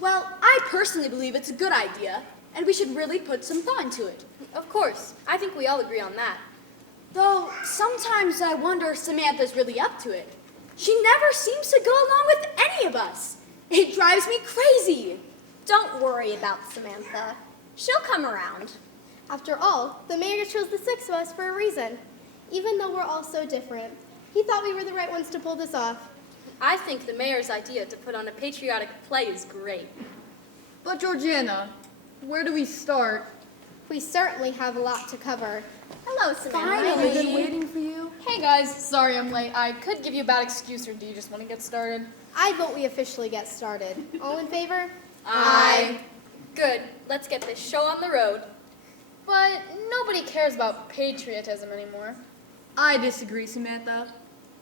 Well, I personally believe it's a good idea, and we should really put some thought into it. Of course. I think we all agree on that. Though, sometimes I wonder if Samantha's really up to it. She never seems to go along with any of us. It drives me crazy. Don't worry about Samantha. She'll come around. After all, the mayor chose the six of us for a reason. Even though we're all so different, he thought we were the right ones to pull this off. I think the mayor's idea to put on a patriotic play is great. But Georgiana, where do we start? We certainly have a lot to cover. Hello, Samantha. Finally, we've been waiting for you. Hey guys, sorry I'm late. I could give you a bad excuse, or do you just want to get started? I vote we officially get started. All in favor? Aye. Good. Let's get this show on the road. But nobody cares about patriotism anymore. I disagree, Samantha.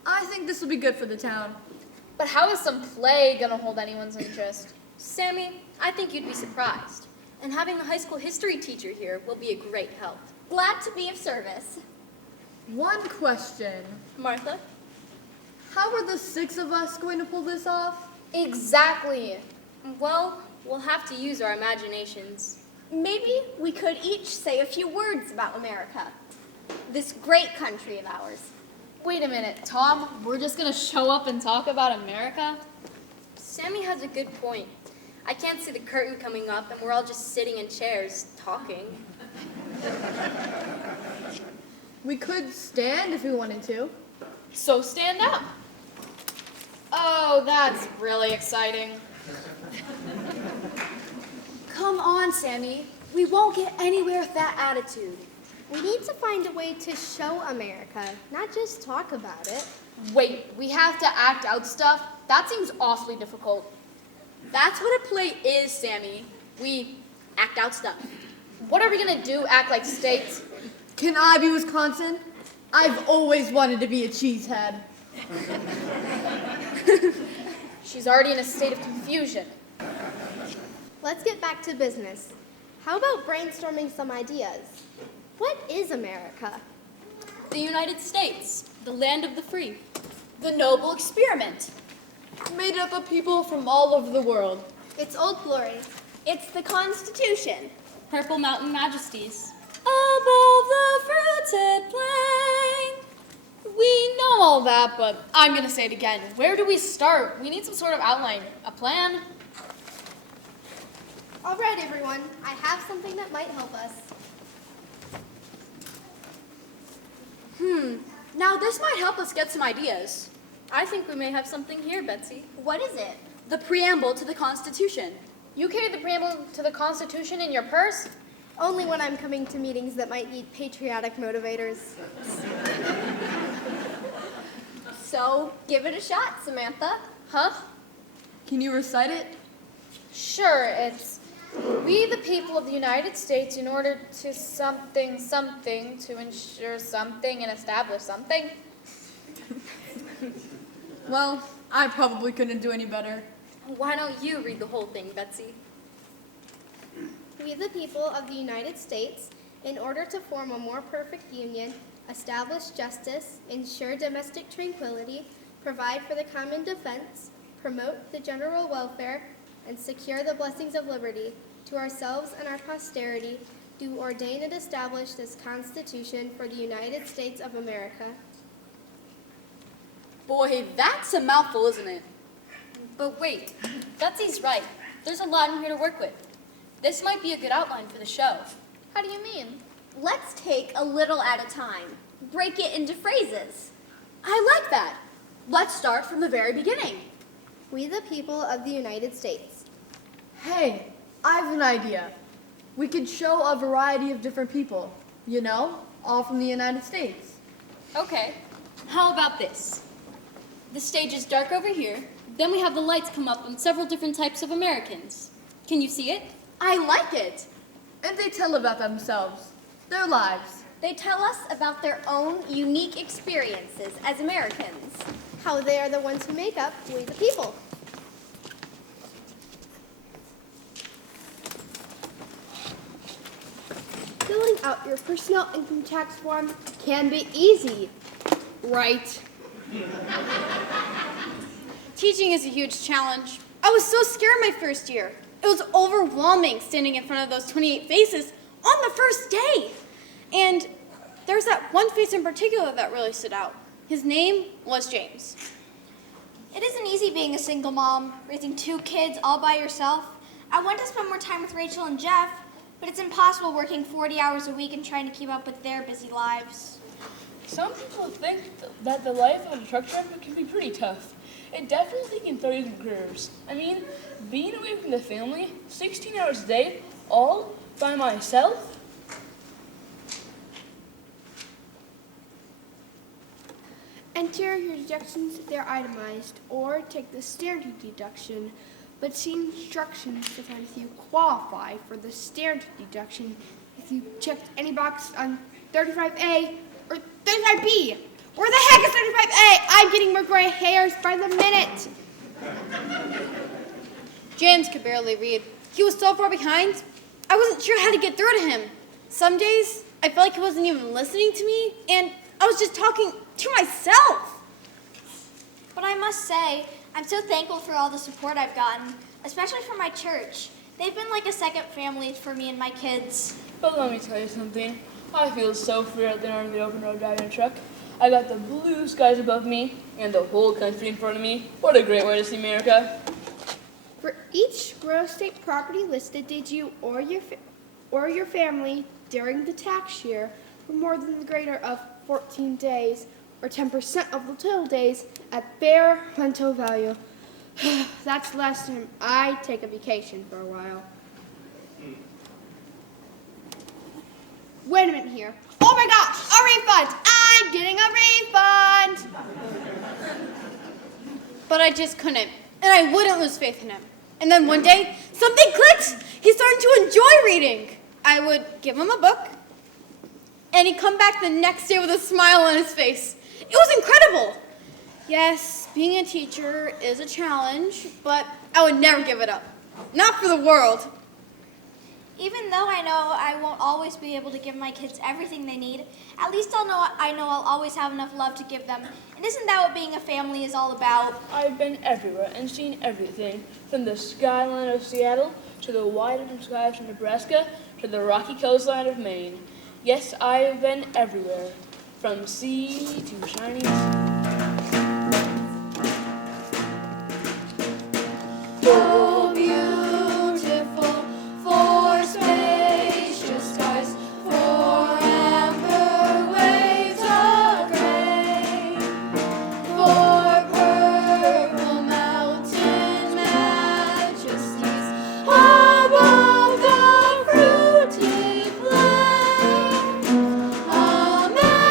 I think this will be good for the town. But how is some play gonna hold anyone's interest? Sammy, I think you'd be surprised. And having the high school history teacher here will be a great help. Glad to be of service. One question. Martha? How are the six of us going to pull this off? Exactly. Well, we'll have to use our imaginations. Maybe we could each say a few words about America, this great country of ours. Wait a minute, Tom, we're just gonna show up and talk about America? Sammy has a good point. I can't see the curtain coming up and we're all just sitting in chairs, talking. We could stand if we wanted to. So stand up. Oh, that's really exciting. Come on, Sammy. We won't get anywhere with that attitude. We need to find a way to show America, not just talk about it. Wait, we have to act out stuff? That seems awfully difficult. That's what a play is, Sammy. We act out stuff. What are we gonna do, act like states? Can I be Wisconsin? I've always wanted to be a cheesehead. She's already in a state of confusion. Let's get back to business. How about brainstorming some ideas? What is America? The United States, the land of the free. The noble experiment. Made up of people from all over the world. It's Old Glory. It's the Constitution. Purple Mountain Majesties. Above the fruited plain. We know all that, but I'm gonna say it again. Where do we start? We need some sort of outline, a plan. All right, everyone. I have something that might help us. Now this might help us get some ideas. I think we may have something here, Betsy. What is it? The preamble to the Constitution. You carry the preamble to the Constitution in your purse? Only when I'm coming to meetings that might need patriotic motivators. So, give it a shot, Samantha. Huh? Can you recite it? Sure, it's we the people of the United States in order to something to ensure something and establish something. Well, I probably couldn't do any better. Why don't you read the whole thing, Betsy? We the people of the United States, in order to form a more perfect union, establish justice, ensure domestic tranquility, provide for the common defense, promote the general welfare, and secure the blessings of liberty, to ourselves and our posterity, do ordain and establish this Constitution for the United States of America. Boy, that's a mouthful, isn't it? But wait, Betsy's right. There's a lot in here to work with. This might be a good outline for the show. How do you mean? Let's take a little at a time. Break it into phrases. I like that. Let's start from the very beginning. We the people of the United States. Hey, I have an idea. We could show a variety of different people, you know, all from the United States. Okay, how about this? The stage is dark over here, then we have the lights come up on several different types of Americans. Can you see it? I like it. And they tell about themselves, their lives. They tell us about their own unique experiences as Americans. How they are the ones who make up We the People. Filling out your personal income tax form can be easy. Right. Teaching is a huge challenge. I was so scared my first year. It was overwhelming standing in front of those 28 faces on the first day. And there's that one face in particular that really stood out. His name was James. It isn't easy being a single mom, raising 2 kids all by yourself. I want to spend more time with Rachel and Jeff, but it's impossible working 40 hours a week and trying to keep up with their busy lives. Some people think that the life of a truck driver can be pretty tough. It definitely can throw you through curves. I mean, being away from the family, 16 hours a day, all by myself. Enter your deductions, they're itemized, or take the standard deduction, but see instructions to find if you qualify for the standard deduction if you checked any box on 35A or 35B. Where the heck is 35A? I'm getting more gray hairs by the minute. James could barely read. He was so far behind, I wasn't sure how to get through to him. Some days, I felt like he wasn't even listening to me, and I was just talking to myself. But I must say, I'm so thankful for all the support I've gotten, especially from my church. They've been like a second family for me and my kids. But let me tell you something. I feel so free out there on the open road driving a truck. I got the blue skies above me and the whole country in front of me. What a great way to see America. For each real estate property listed, did you or your family during the tax year for more than the greater of 14 days or 10% of the total days at bare rental value? That's the last time I take a vacation for a while. Wait a minute here. Oh my gosh, a refund! I'm getting a refund! But I just couldn't, and I wouldn't lose faith in him. And then one day, something clicked. He started to enjoy reading. I would give him a book, and he'd come back the next day with a smile on his face. It was incredible. Yes, being a teacher is a challenge, but I would never give it up. Not for the world. Even though I know I won't always be able to give my kids everything they need, at least I know I'll always have enough love to give them. And isn't that what being a family is all about? I've been everywhere and seen everything, from the skyline of Seattle to the wide open skies of Nebraska to the rocky coastline of Maine. Yes, I've been everywhere, from sea to shining sea. Oh, beautiful, for spacious skies, for amber waves of gray, for purple mountain majesties above the fruity plain. America,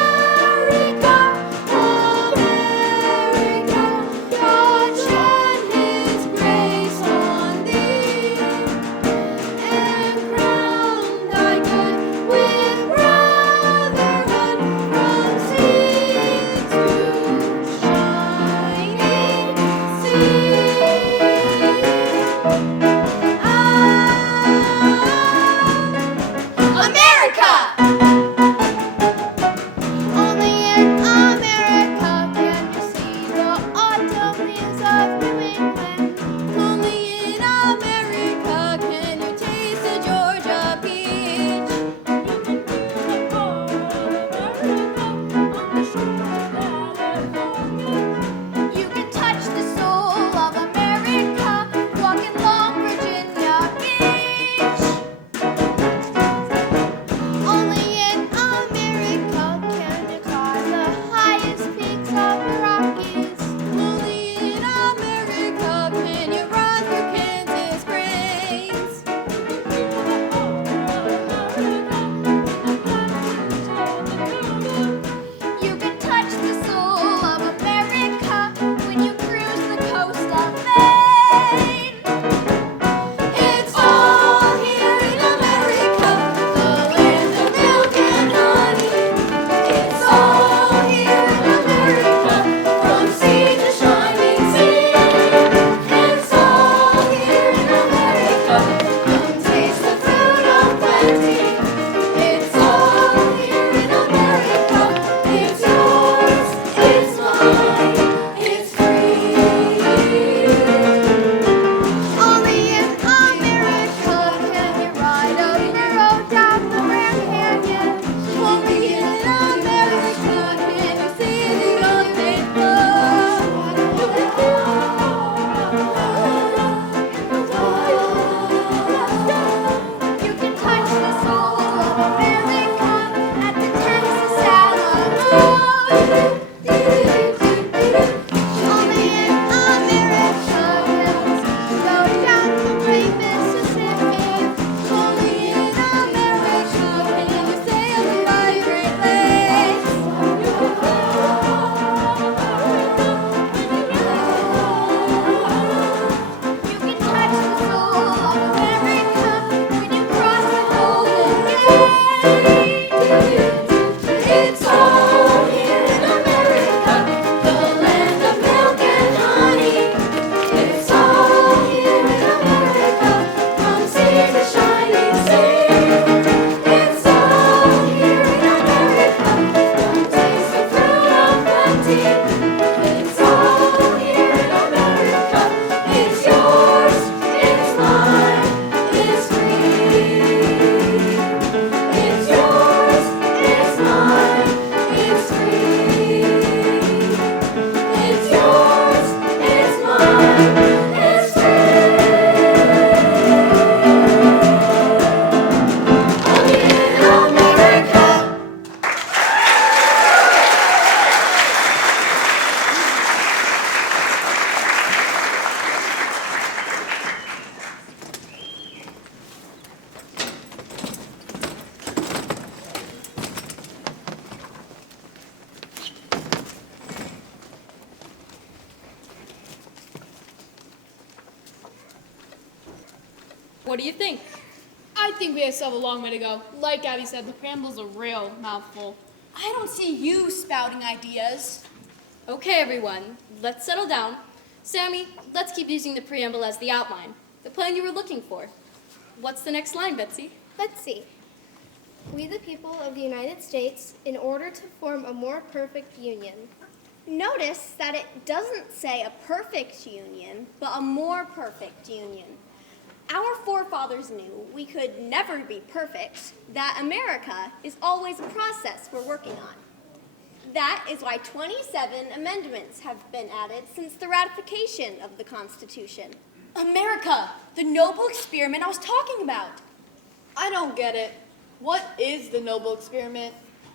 What do you think? I think we still have a long way to go. Like Abby said, the preamble's a real mouthful. I don't see you spouting ideas. Okay, everyone, let's settle down. Sammy, let's keep using the preamble as the outline, the plan you were looking for. What's the next line, Betsy? Let's see. We, the people of the United States, in order to form a more perfect union. Notice that it doesn't say a perfect union, but a more perfect union. Our forefathers knew we could never be perfect, that America is always a process we're working on. That is why 27 amendments have been added since the ratification of the Constitution. America, the noble experiment I was talking about. I don't get it. What is the noble experiment?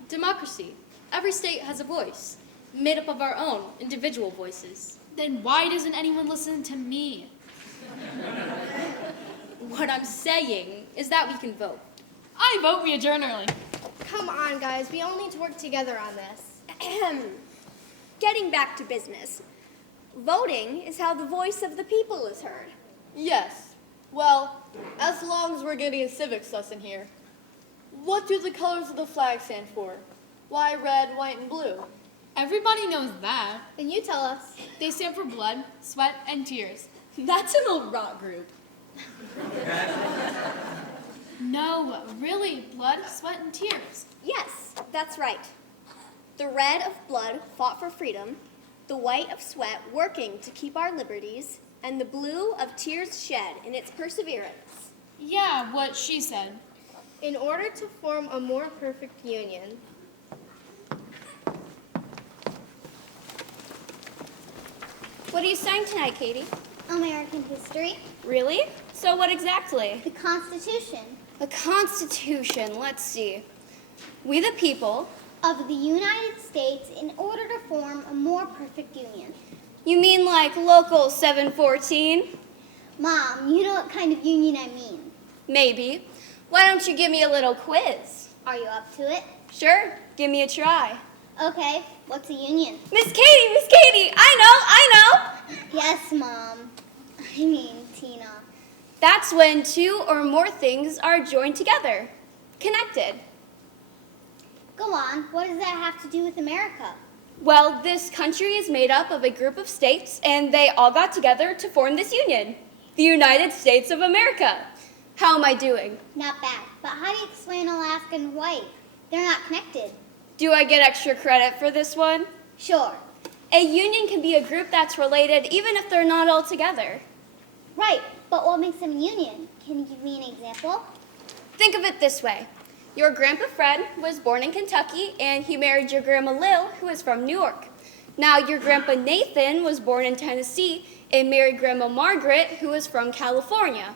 Democracy. Every state has a voice, made up of our own individual voices. Then why doesn't anyone listen to me? What I'm saying is that we can vote. I vote we adjourn early. Come on, guys. We all need to work together on this. Getting back to business. Voting is how the voice of the people is heard. Yes. Well, as long as we're getting a civics lesson here. What do the colors of the flag stand for? Why red, white, and blue? Everybody knows that. Then you tell us. They stand for blood, sweat, and tears. That's an old rock group. No, really, blood, sweat, and tears. Yes, that's right. The red of blood fought for freedom, the white of sweat working to keep our liberties, and the blue of tears shed in its perseverance. Yeah, what she said. In order to form a more perfect union. What are you studying tonight, Katie? American history, Really? So what exactly? the Constitution The Constitution, let's see. We the people. of the United States in order to form a more perfect union. You mean like Local 714? Mom, you know what kind of union I mean. Maybe. Why don't you give me a little quiz? Are you up to it? Sure, give me a try. Okay, what's a union? Miss Katie, I know. Yes, Mom. I mean, Tina. That's when two or more things are joined together, connected. Go on, what does that have to do with America? Well, this country is made up of a group of states, and they all got together to form this union, the United States of America. How am I doing? Not bad, but how do you explain Alaska and Hawaii? They're not connected. Do I get extra credit for this one? Sure. A union can be a group that's related even if they're not all together. Right, but what makes them a union? Can you give me an example? Think of it this way. Your grandpa Fred was born in Kentucky, and he married your grandma Lil, who is from New York. Now, your grandpa Nathan was born in Tennessee and married grandma Margaret, who is from California.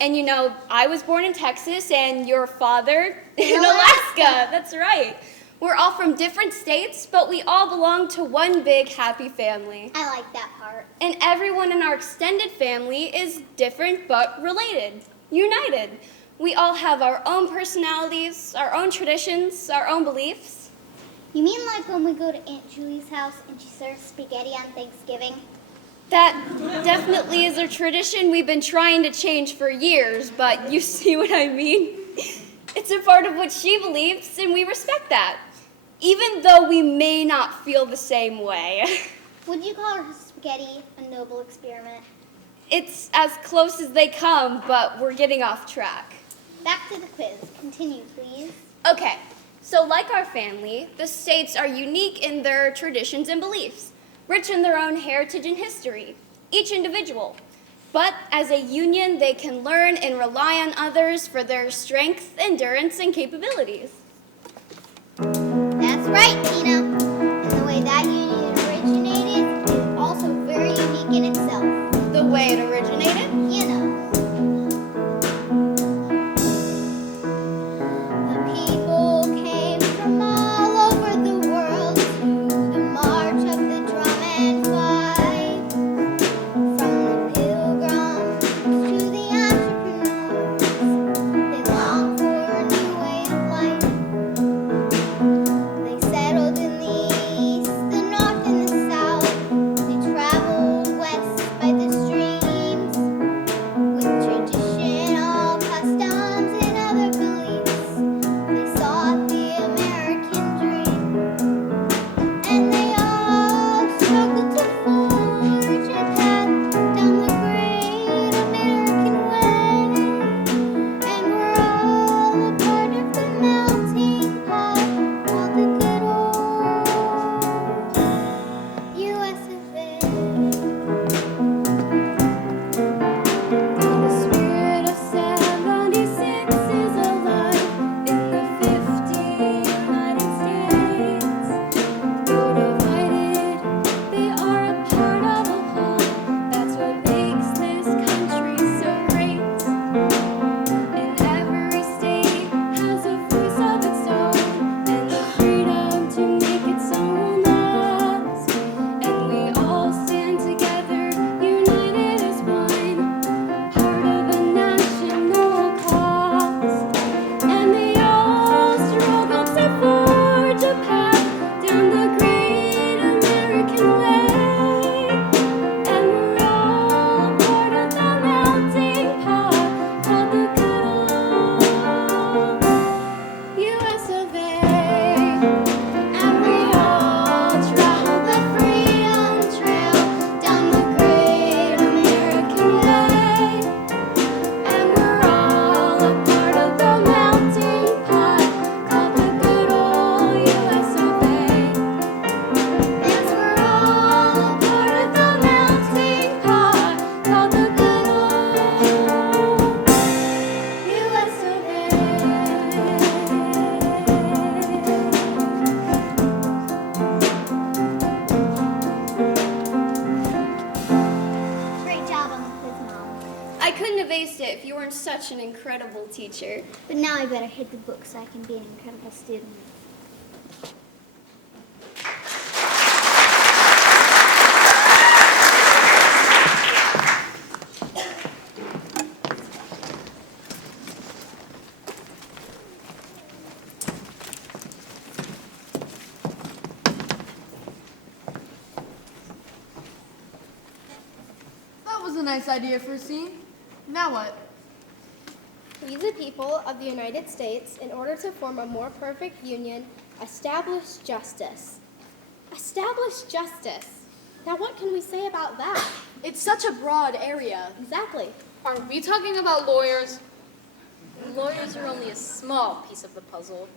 And you know, I was born in Texas, and your father in Alaska. That's right. We're all from different states, but we all belong to one big happy family. I like that part. And everyone in our extended family is different but related, united. We all have our own personalities, our own traditions, our own beliefs. You mean like when we go to Aunt Julie's house and she serves spaghetti on Thanksgiving? That definitely is a tradition we've been trying to change for years, but you see what I mean? It's a part of what she believes, and we respect that, even though we may not feel the same way. Would you call her spaghetti a noble experiment? It's as close as they come, but we're getting off track. Back to the quiz. Continue, please. Okay, so like our family, the states are unique in their traditions and beliefs, rich in their own heritage and history, each individual. But as a union, they can learn and rely on others for their strength, endurance, and capabilities. That's right, Tina. And the way that union originated is also very unique in itself. The way it originated? You know. The people came from all over the world to the march of the drum and fife. From the pilgrims to the entrepreneurs, they longed for a new way of life. They settled in the couldn't have aced it if you weren't such an incredible teacher. But now I better hit the book so I can be an incredible student. That was a nice idea for a scene. Now what? We, the people of the United States, in order to form a more perfect union, establish justice. Establish justice. Now, what can we say about that? It's such a broad area. Exactly. Are we talking about lawyers? Lawyers are only a small piece of the puzzle.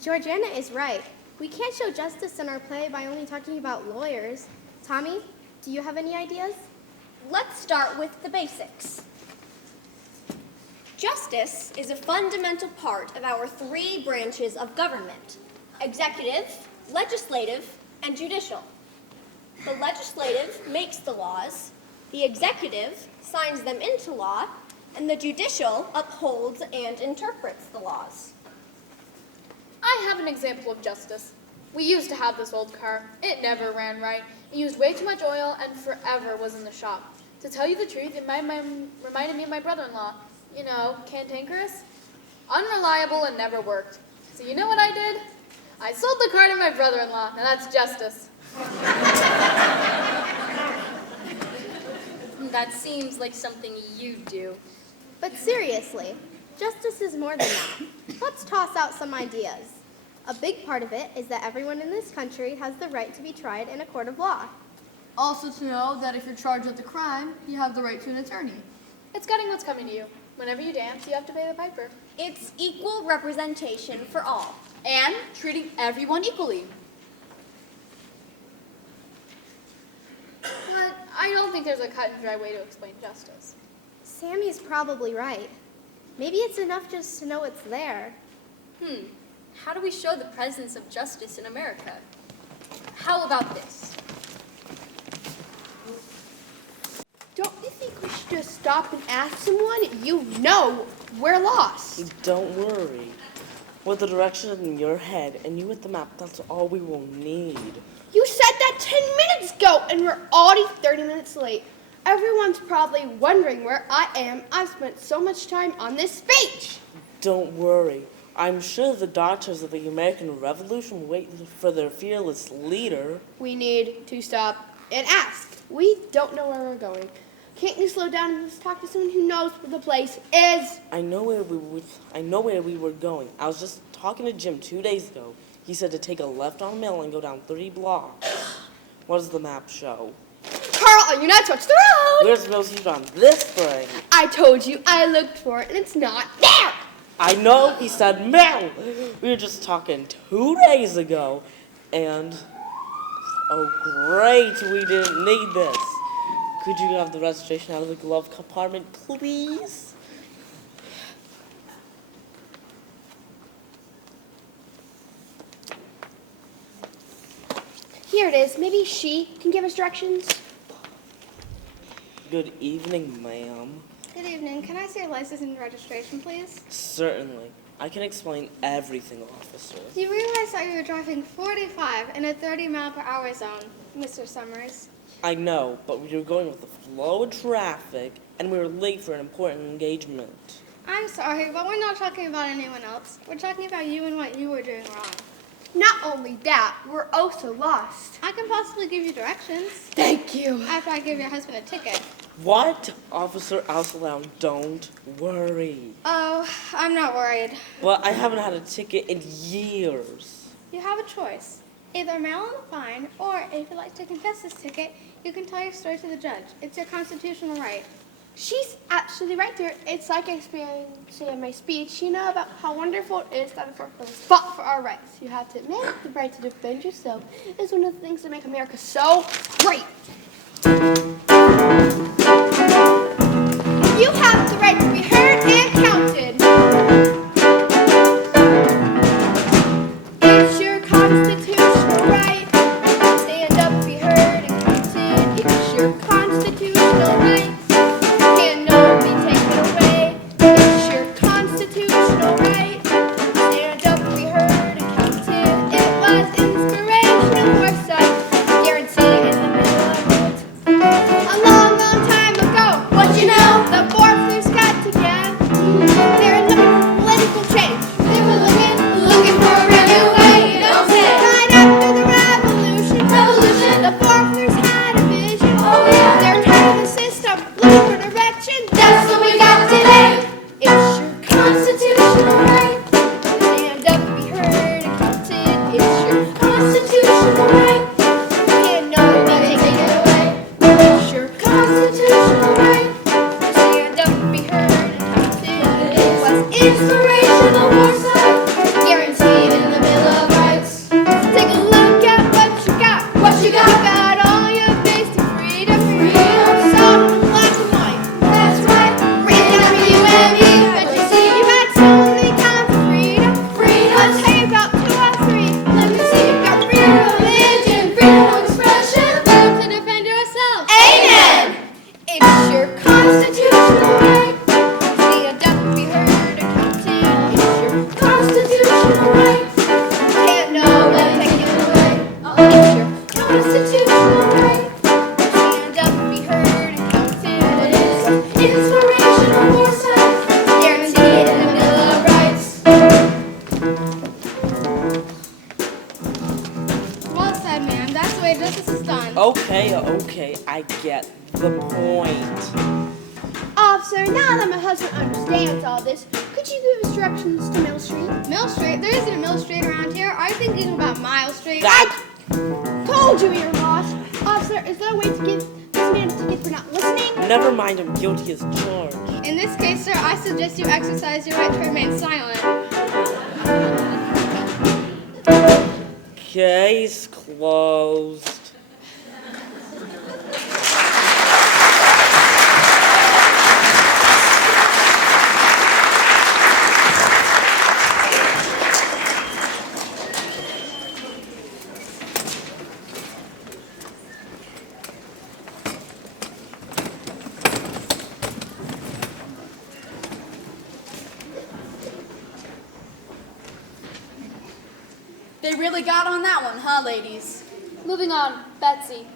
Georgiana is right. We can't show justice in our play by only talking about lawyers. Tommy, do you have any ideas? Let's start with the basics. Justice is a fundamental part of our three branches of government: executive, legislative, and judicial. The legislative makes the laws, the executive signs them into law, and the judicial upholds and interprets the laws. I have an example of justice. We used to have this old car. It never ran right. It used way too much oil and forever was in the shop. To tell you the truth, it reminded me of my brother-in-law. You know, cantankerous, unreliable, and never worked. So you know what I did? I sold the car to my brother-in-law. Now that's justice. That seems like something you do. But seriously, justice is more than that. Let's toss out some ideas. A big part of it is that everyone in this country has the right to be tried in a court of law. Also to know that if you're charged with a crime, you have the right to an attorney. It's getting what's coming to you. Whenever you dance, you have to pay the piper. It's equal representation for all. And treating everyone equally. But I don't think there's a cut and dry way to explain justice. Sammy's probably right. Maybe it's enough just to know it's there. How do we show the presence of justice in America? How about this? Don't you think we should just stop and ask someone? You know we're lost. Don't worry. With the direction in your head and you with the map, that's all we will need. You said that 10 minutes ago, and we're already 30 minutes late. Everyone's probably wondering where I am. I've spent so much time on this speech. Don't worry. I'm sure the daughters of the American Revolution wait for their fearless leader. We need to stop and ask. We don't know where we're going. Can't you slow down and just talk to someone who knows where the place is? I know where we were going. I was just talking to Jim 2 days ago. He said to take a left on Mill and go down 3 blocks. What does the map show? Carl, you're not touch the road! We're supposed to be on this thing. I told you, I looked for it, and it's not there! I know, he said Mill. We were just talking 2 days ago, and oh great, we didn't need this. Could you have the registration out of the glove compartment, please? Here it is. Maybe she can give us directions. Good evening, ma'am. Good evening. Can I see your license and registration, please? Certainly. I can explain everything, officer. Do you realize that you were driving 45 in a 30-mile-per-hour zone, Mr. Summers? I know, but we were going with the flow of traffic, and we were late for an important engagement. I'm sorry, but we're not talking about anyone else. We're talking about you and what you were doing wrong. Not only that, we're also lost. I can possibly give you directions Thank you. after I give your husband a ticket. What? Officer Alsalam, don't worry. Oh, I'm not worried. Well, I haven't had a ticket in years. You have a choice. Either mail in a fine, or if you'd like to confess this ticket, you can tell your story to the judge. It's your constitutional right. She's absolutely right there. It's like I say in my speech, you know, about how wonderful it is that we fought for our rights. You have to admit the right to defend yourself is one of the things that make America so great. You have the right to be heard and counted. It's your constitutional right. Stand up, be heard and counted. It's your constitutional right. Can no be taken election. That's what we got today. It's your constitutional right to stand up and be heard and counted. It's your constitutional right. Can't nobody take it away. It's your constitutional right to stand up and be heard and counted. It was inspirational foresight, guaranteed in the Bill of Rights. Take a look at what you got. What you got? Got all your basic freedom, soft, black and white. That's right. Read that for you and me. But you see, you had so many kinds of freedom. I'll tell you about 2 or 3. Let me see. You got freedom of religion, freedom of expression, freedom to defend yourself. Amen. It's your constitutional right. Stand up and be heard and counted. It's your constitutional right. Can't nobody take it away. It's your constitutional right. Stand up and be heard and counted. It's inspirational foresight, guaranteed in the Bill of Rights. Well said, ma'am. That's the way justice is done. Okay, I get the point. Officer, now that my husband understands all this, could you give instructions to Mill Street? Mill Street? There isn't a Mill Street around here. Are you thinking about Mile Street? Told you you're lost. Officer, is there a way to give this man a ticket for not listening? Never mind, I'm guilty as charged. In this case, sir, I suggest you exercise your right to remain silent. Case closed. They really got on that one, huh, ladies? Moving on, Betsy.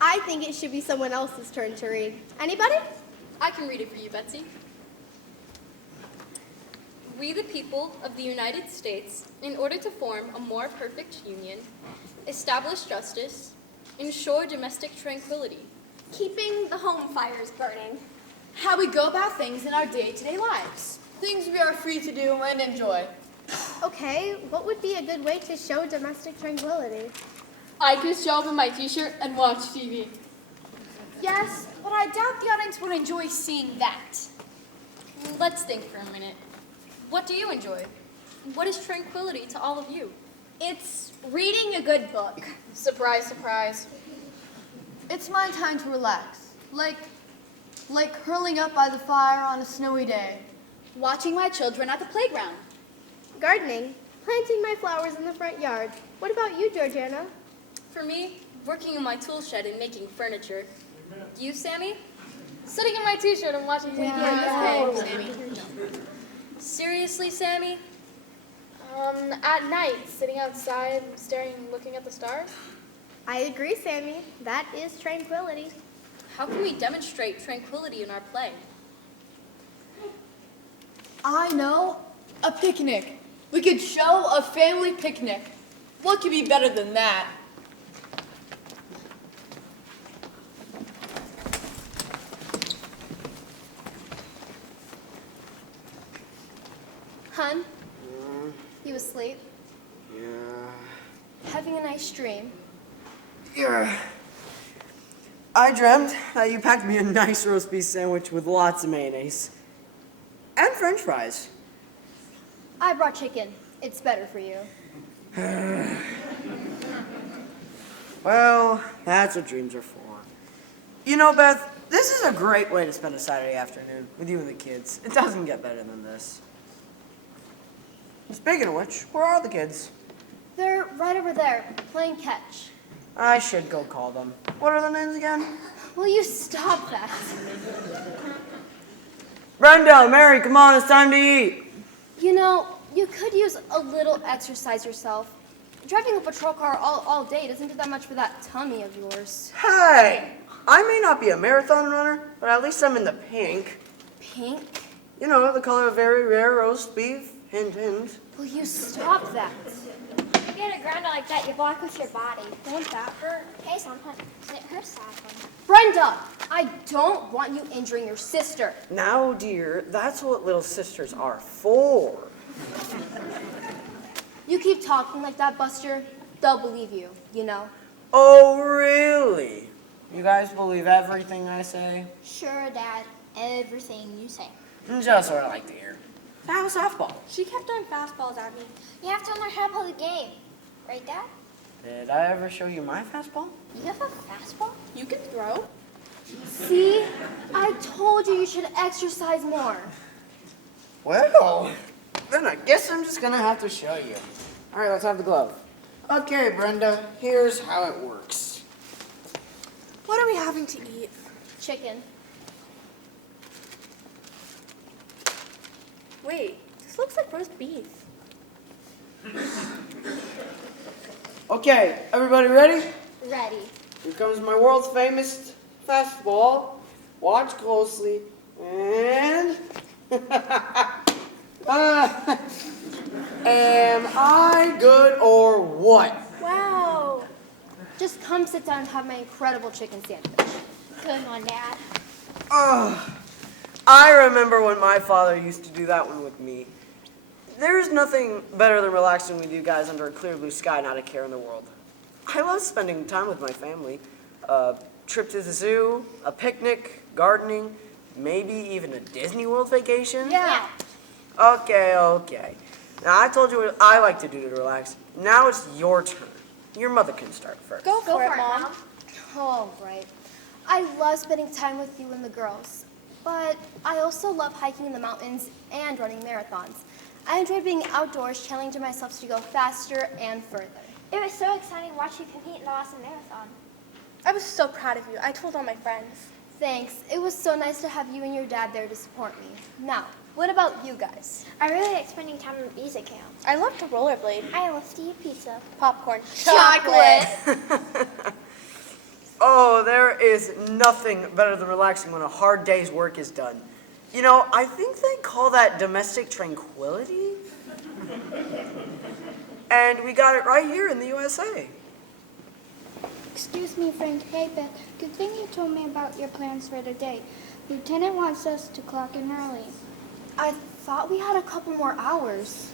I think it should be someone else's turn to read. Anybody? I can read it for you, Betsy. We, the people of the United States, in order to form a more perfect union, establish justice, ensure domestic tranquility. Keeping the home fires burning. How we go about things in our day-to-day lives. Things we are free to do and enjoy. Okay, what would be a good way to show domestic tranquility? I could show up in my t-shirt and watch TV. Yes, but I doubt the audience would enjoy seeing that. Let's think for a minute. What do you enjoy? What is tranquility to all of you? It's reading a good book. Surprise, surprise. It's my time to relax. Like curling up by the fire on a snowy day. Watching my children at the playground. Gardening. Planting my flowers in the front yard. What about you, Georgiana? For me, working in my tool shed and making furniture. You, Sammy? Sitting in my t-shirt and watching TV. Okay, Sammy. Seriously, Sammy? At night, sitting outside, staring and looking at the stars. I agree, Sammy. That is tranquility. How can we demonstrate tranquility in our play? I know. A picnic. We could show a family picnic. What could be better than that? Hun, you asleep? Yeah. Having a nice dream? Yeah. I dreamt that you packed me a nice roast beef sandwich with lots of mayonnaise. And french fries. I brought chicken. It's better for you. Well, that's what dreams are for. You know, Beth, this is a great way to spend a Saturday afternoon with you and the kids. It doesn't get better than this. Speaking of which, where are the kids? They're right over there, playing catch. I should go call them. What are their names again? Will you stop that? Brenda, Mary, come on, it's time to eat. You know, you could use a little exercise yourself. Driving a patrol car all day doesn't do that much for that tummy of yours. Hey, I may not be a marathon runner, but at least I'm in the pink. Pink? You know, the color of very rare roast beef. Hint, hint. Will you stop that? get it grounded like that, you block with your body. Won't that hurt? Hey, sometimes it hurts, sadly. Brenda, I don't want you injuring your sister. Now, dear, that's what little sisters are for. You keep talking like that, Buster, they'll believe you, you know? Oh, really? You guys believe everything I say? Sure, Dad. Everything you say. Just what I like to hear. How was softball? She kept throwing fastballs at me. You have to learn how to play the game. Right, Dad? Did I ever show you my fastball? You have a fastball? You can throw. See? I told you should exercise more. Well, then I guess I'm just gonna have to show you. All right, let's have the glove. Okay, Brenda, here's how it works. What are we having to eat? Chicken. Wait, this looks like roast beef. Okay, everybody ready? Ready. Here comes my world's famous fastball. Watch closely. And... am I good or what? Wow. Just come sit down and have my incredible chicken sandwich. Good one, Dad. I remember when my father used to do that one with me. There's nothing better than relaxing with you guys under a clear blue sky, not a care in the world. I love spending time with my family. A trip to the zoo, a picnic, gardening, maybe even a Disney World vacation. Yeah. Okay. Now, I told you what I like to do to relax. Now it's your turn. Your mother can start first. Go for it, Mom. All right. I love spending time with you and the girls, but I also love hiking in the mountains and running marathons. I enjoy being outdoors, challenging myself to go faster and further. It was so exciting to watch you compete in the Boston Marathon. I was so proud of you. I told all my friends. Thanks. It was so nice to have you and your dad there to support me. Now, what about you guys? I really like spending time in the music camp. I love to rollerblade. I love to eat pizza. Popcorn. Chocolate. Oh, there is nothing better than relaxing when a hard day's work is done. You know, I think they call that domestic tranquility. And we got it right here in the USA. Excuse me, Frank. Hey, Beth. Good thing you told me about your plans for today. Lieutenant wants us to clock in early. I thought we had a couple more hours.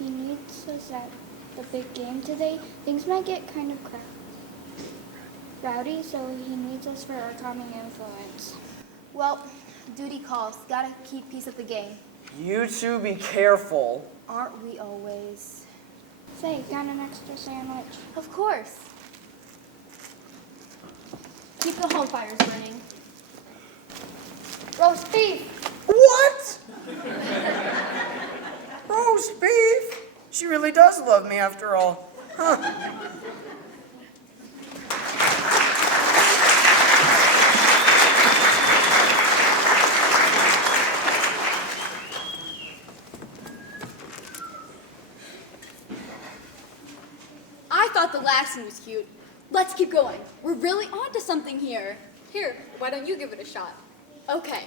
He needs us at the big game today. Things might get kind of rowdy, so he needs us for our calming influence. Well, duty calls. Gotta keep peace at the game. You two be careful. Aren't we always? Say, got an extra sandwich? Of course. Keep the home fires burning. Roast beef! What? Roast beef? She really does love me after all. Huh. I thought the laxing was cute. Let's keep going. We're really onto something here. Here, why don't you give it a shot? Okay.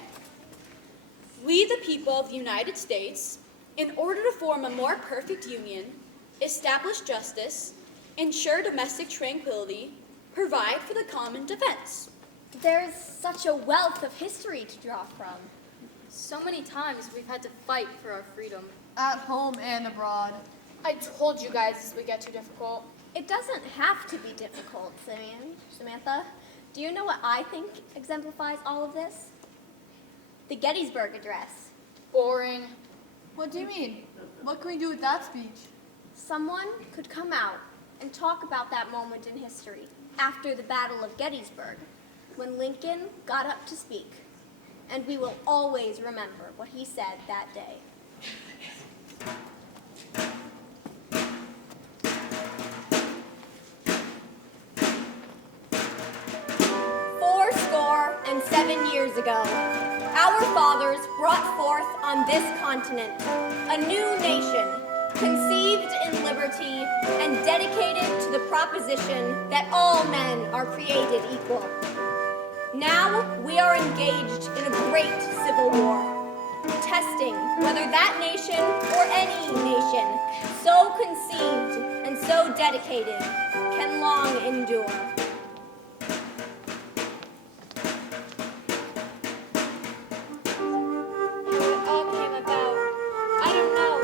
We, the people of the United States, in order to form a more perfect union, establish justice, ensure domestic tranquility, provide for the common defense. There's such a wealth of history to draw from. So many times we've had to fight for our freedom. At home and abroad. I told you guys this would get too difficult. It doesn't have to be difficult, Samantha. Do you know what I think exemplifies all of this? The Gettysburg Address. Boring. What do you mean? What can we do with that speech? Someone could come out and talk about that moment in history after the Battle of Gettysburg, when Lincoln got up to speak. And we will always remember what he said that day. Fourscore and 7 years ago, our fathers brought forth on this continent a new nation, conceived in liberty and dedicated to the proposition that all men are created equal. Now we are engaged in a great civil war, testing whether that nation or any nation, so conceived and so dedicated, can long endure. How it all came about, I don't know,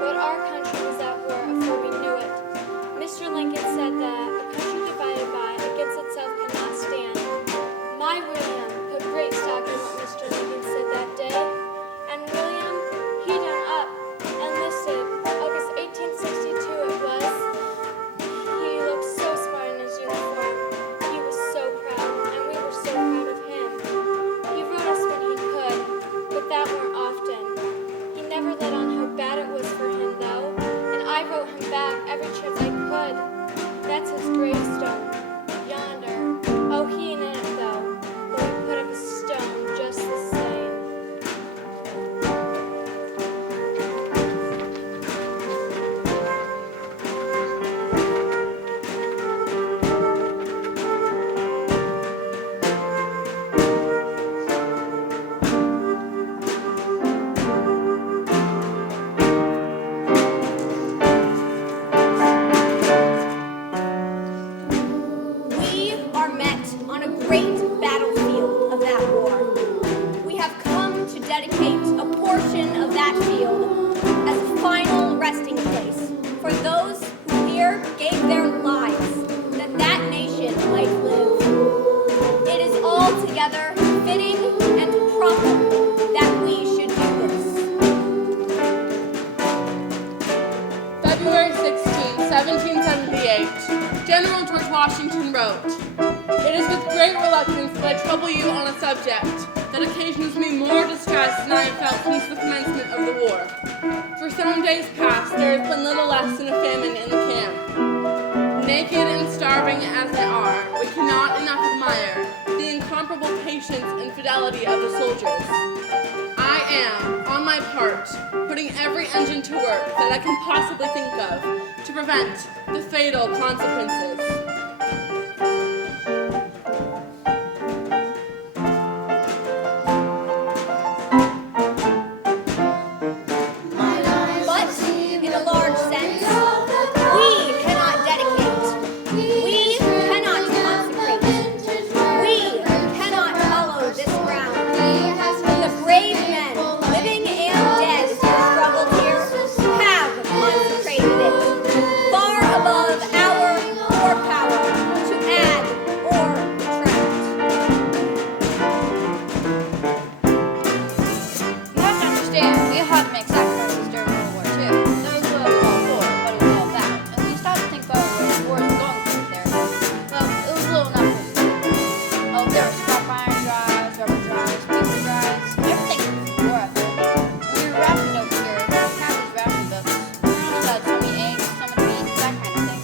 but our country was at war before we knew it. Mr. Lincoln said that a country divided by against itself cannot stand. My William put great stock in what Mr. Lincoln said that day, and William, he done up, enlisted, August 1862 it was. He looked so smart in his uniform. He was so proud, and we were so proud of him. He wrote us when he could, but that weren't often. He never let on how bad it was for him, though, and I wrote him back every chance I could. That's his gravestone, yonder. Oh, he ain't in it, though, but we put up a stone just the same. We are met on a great battlefield of that war. We have come to dedicate a portion of that field as a final resting place for those who here gave their lives that that nation might live. It is altogether fitting and proper that we should do this. February 16, 1778, General George Washington wrote, "It is with great reluctance that I trouble you on a subject that occasions me more distress than I have felt since the commencement of the war. For some days past, there has been little less than a famine in the camp. Naked and starving as they are, we cannot enough admire the incomparable patience and fidelity of the soldiers. I am, on my part, putting every engine to work that I can possibly think of to prevent the fatal consequences." But, in a large sense, we cannot dedicate, we cannot consecrate, we cannot hollow this ground. The brave men, living and dead, who struggled here, have consecrated it, far above our poor power to add or detract. You have to understand, we had to make sacrifices during World War II. That was what it was all for, what it was all about. And when you stop to think about what the war was going through there, well, it was little enough for food. Oh, there were scrap iron drives, rubber drives, pizza drives, everything was war up there. And we were rationed over here. We had these ration books. We only had so many eggs, so many meat, that kind of thing.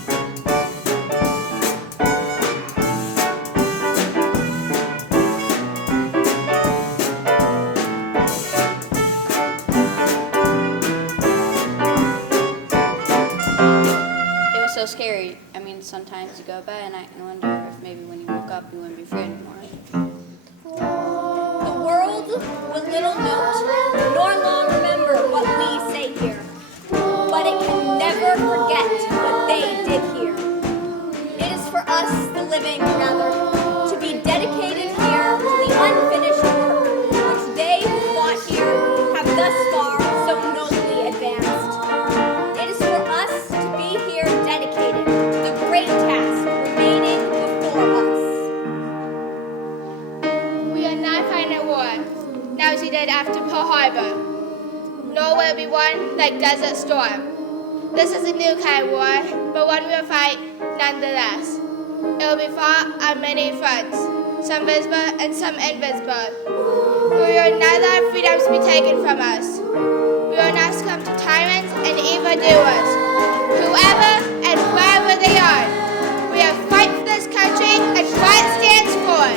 It was so scary. I mean, sometimes you go to bed at night and wonder if maybe when you woke up you wouldn't be afraid anymore. The world will little note nor long remember what we say here, but it can never forget what they did here. It is for us, the living, rather, to be dedicated here to the unfinished work which they who fought here have thus far so nobly advanced. It is for us to be here dedicated to the great task remaining before us. We are not fighting a war, now as we did after Pearl Harbor. Nor will it be one like Desert Storm. This is a new kind of war, but one we will fight nonetheless. It will be fought on many fronts, some visible and some invisible. We will not let our freedoms be taken from us. We will not succumb to tyrants and evildoers, whoever and wherever they are. We will fight for this country and what it stands for.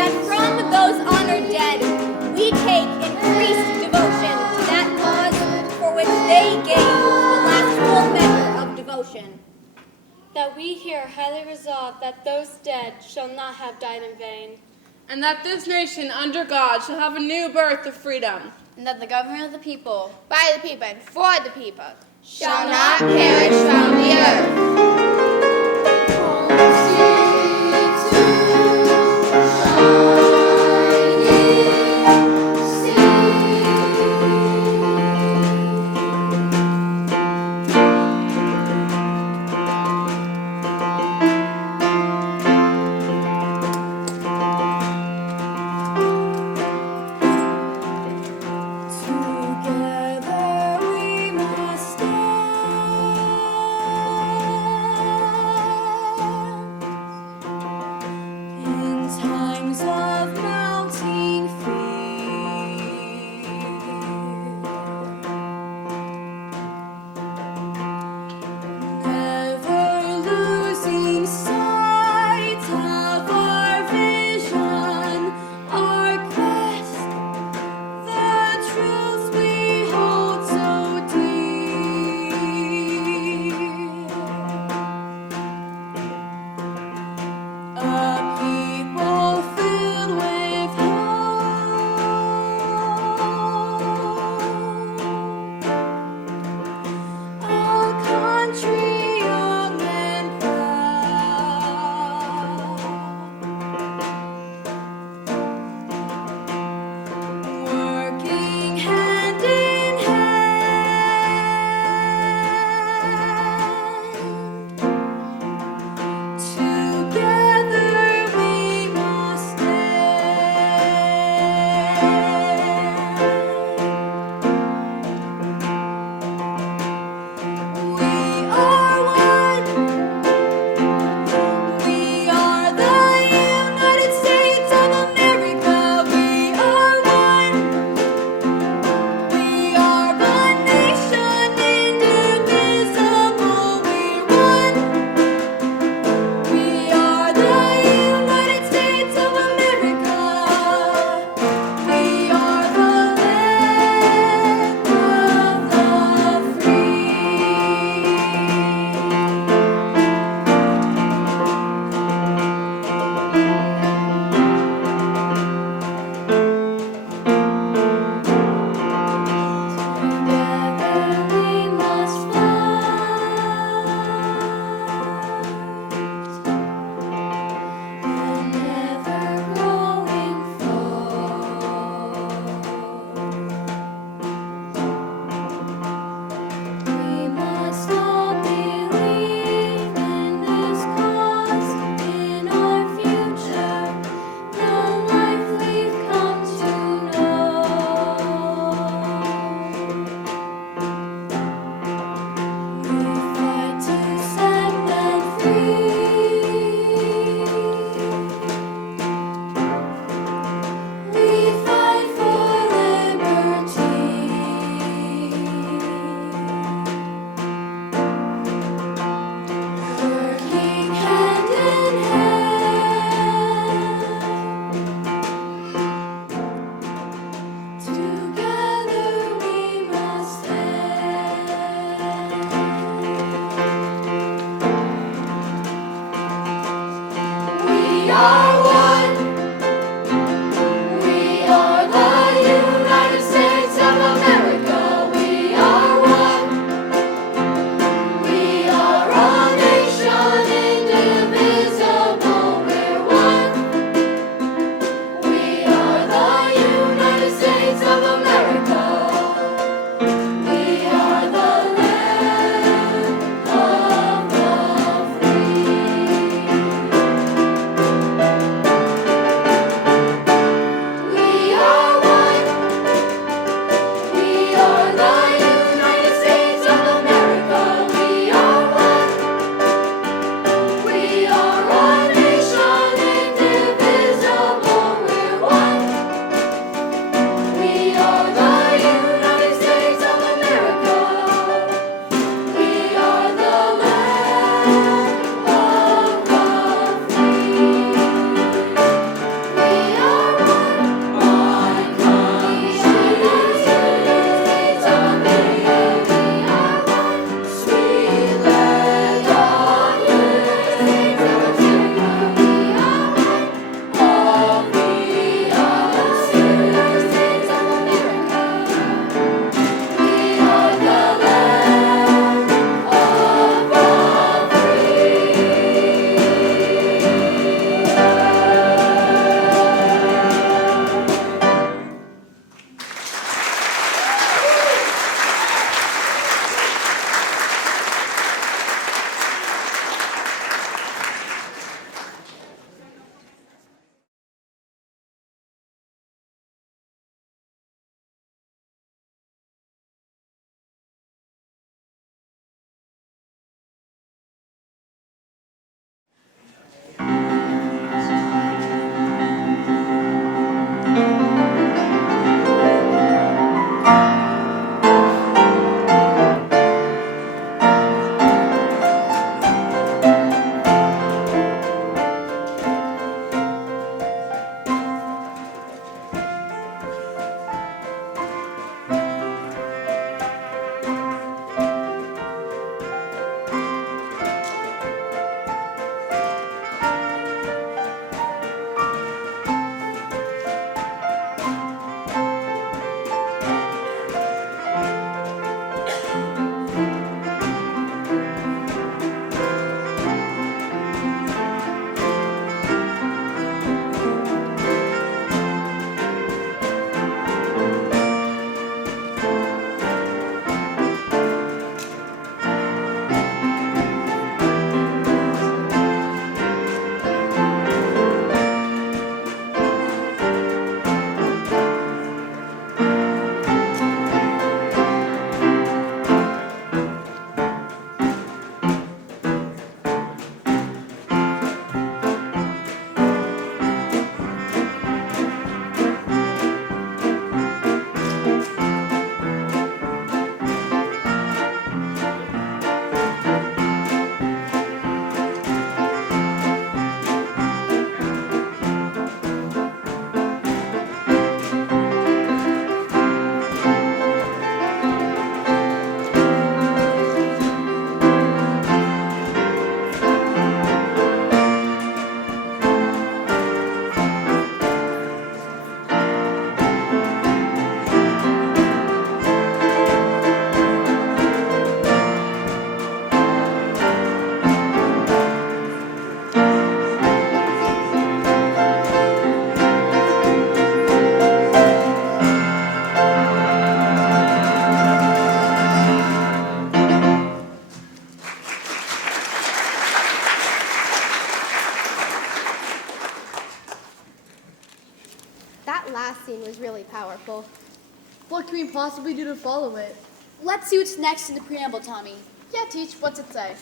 That from those honored dead, we take increased devotion to that cause for which they gave the last full measure of devotion. That we here highly resolve that those dead shall not have died in vain. And that this nation under God shall have a new birth of freedom. and that the government of the people, by the people and for the people, shall not perish from the earth. Together we must stand. That last scene was really powerful. What can we possibly do to follow it? Let's see what's next in the preamble, Tommy. Yeah, Teach, what's it say?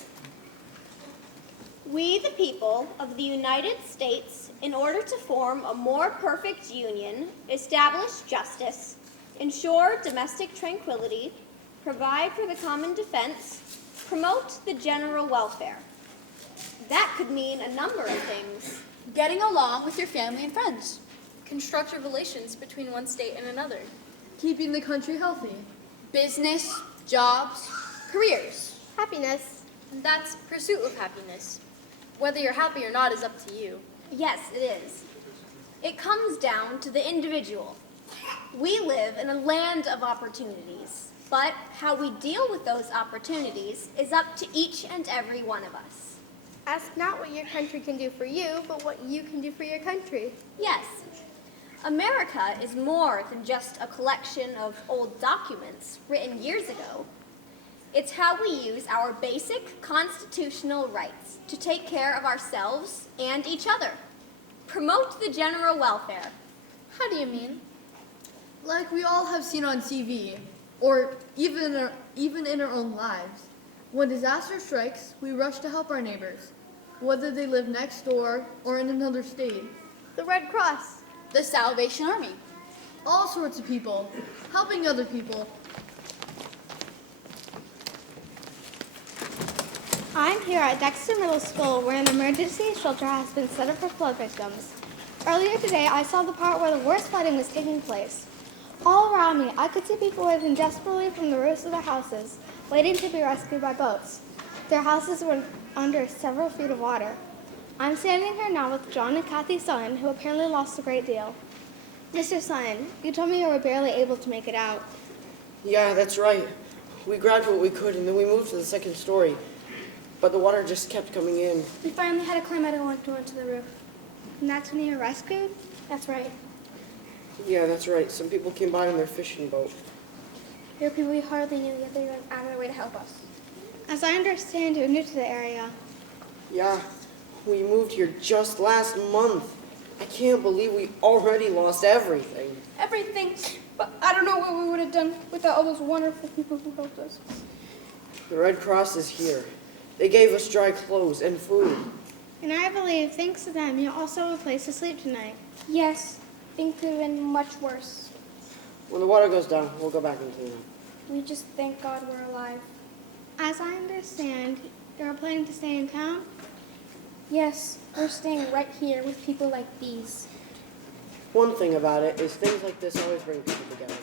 We, the people of the United States, in order to form a more perfect union, establish justice, ensure domestic tranquility, provide for the common defense, promote the general welfare. That could mean a number of things. Getting along with your family and friends. Constructive relations between one state and another. Keeping the country healthy. Business, jobs, careers. Happiness. And that's pursuit of happiness. Whether you're happy or not is up to you. Yes, it is. It comes down to the individual. We live in a land of opportunities, but how we deal with those opportunities is up to each and every one of us. Ask not what your country can do for you, but what you can do for your country. Yes, America is more than just a collection of old documents written years ago. It's how we use our basic constitutional rights to take care of ourselves and each other. Promote the general welfare. How do you mean? Like we all have seen on TV, or even in our own lives. When disaster strikes, we rush to help our neighbors, whether they live next door or in another state. The Red Cross. The Salvation Army. All sorts of people, helping other people. I'm here at Dexter Middle School where an emergency shelter has been set up for flood victims. Earlier today, I saw the part where the worst flooding was taking place. All around me, I could see people waving desperately from the roofs of their houses, waiting to be rescued by boats. Their houses were under several feet of water. I'm standing here now with John and Kathy Sutton, who apparently lost a great deal. Mr. Sutton, you told me you were barely able to make it out. Yeah, that's right. We grabbed what we could and then we moved to the second story. But the water just kept coming in. We finally had to climb out and door to the roof. And that's when you were rescued? That's right. Yeah, that's right. Some people came by on their fishing boat. There were people we hardly knew, yet they went out of their way to help us. As I understand, you're new to the area. Yeah, we moved here just last month. I can't believe we already lost everything. Everything, but I don't know what we would have done without all those wonderful people who helped us. The Red Cross is here. They gave us dry clothes and food. And I believe, thanks to them, you also have a place to sleep tonight. Yes, things could have been much worse. When the water goes down, we'll go back and clean up. We just thank God we're alive. As I understand, you're planning to stay in town? Yes, we're staying right here with people like these. One thing about it is things like this always bring people together.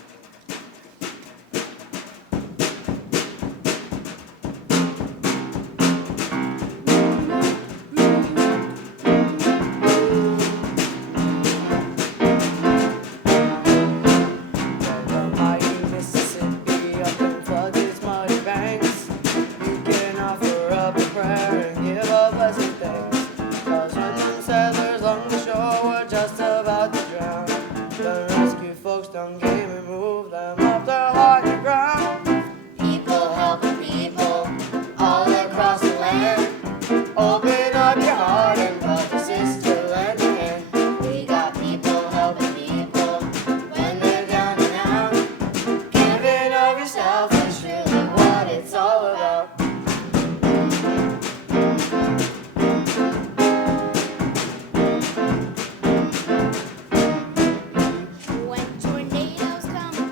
When tornadoes come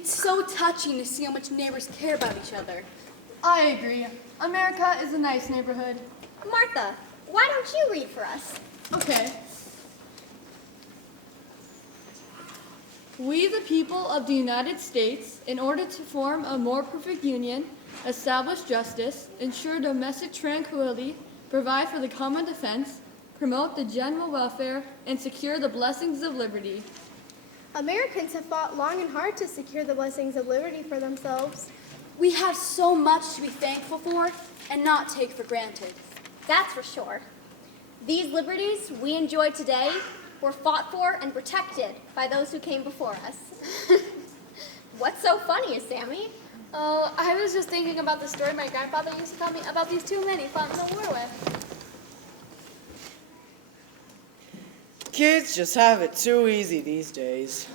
It's so touching to see how much neighbors care about each other. I agree. America is a nice neighborhood. Martha, why don't you read for us? Okay. We, the people of the United States, in order to form a more perfect union, establish justice, ensure domestic tranquility, provide for the common defense, promote the general welfare, and secure the blessings of liberty. Americans have fought long and hard to secure the blessings of liberty for themselves. We have so much to be thankful for and not take for granted. That's for sure. These liberties we enjoy today were fought for and protected by those who came before us. What's so funny, Sammy? Oh, I was just thinking about the story my grandfather used to tell me about these two men he fought in the war with. Kids just have it too easy these days.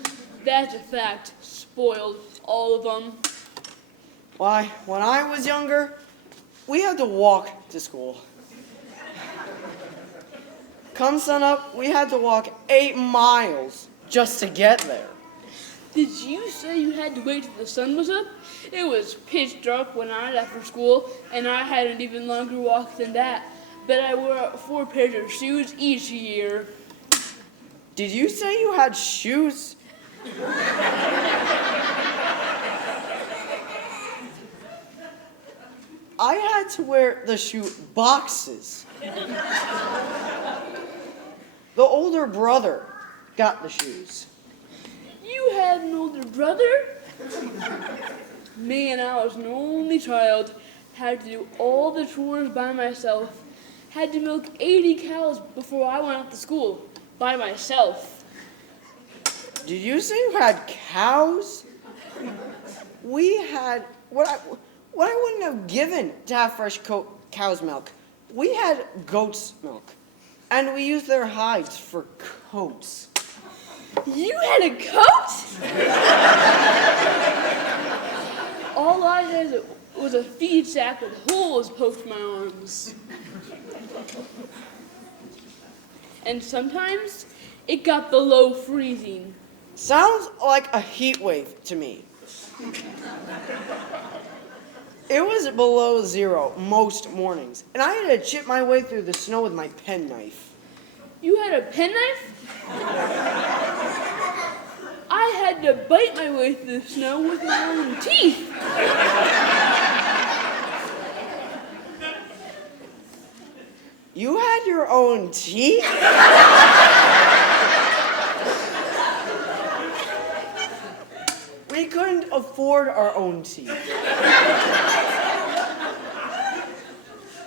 That's a fact. Spoiled, all of them. Why, when I was younger, we had to walk to school. Come sunup, we had to walk 8 miles just to get there. Did you say you had to wait till the sun was up? It was pitch dark when I left for school, and I had an even longer walk than that. But I wore 4 pairs of shoes each year. Did you say you had shoes? I had to wear the shoe boxes. The older brother got the shoes. You had an older brother? Me, and I was an only child, had to do all the chores by myself, had to milk 80 cows before I went off to school, by myself. Did you say you had cows? We had what I wouldn't have given to have fresh cow's milk. We had goat's milk, and we used their hides for coats. You had a coat? All I had was a feed sack with holes poked in my arms. And sometimes it got below freezing. Sounds like a heat wave to me. It was below 0 most mornings, and I had to chip my way through the snow with my penknife. You had a penknife? I had to bite my way through the snow with my own teeth. You had your own teeth? We couldn't afford our own teeth.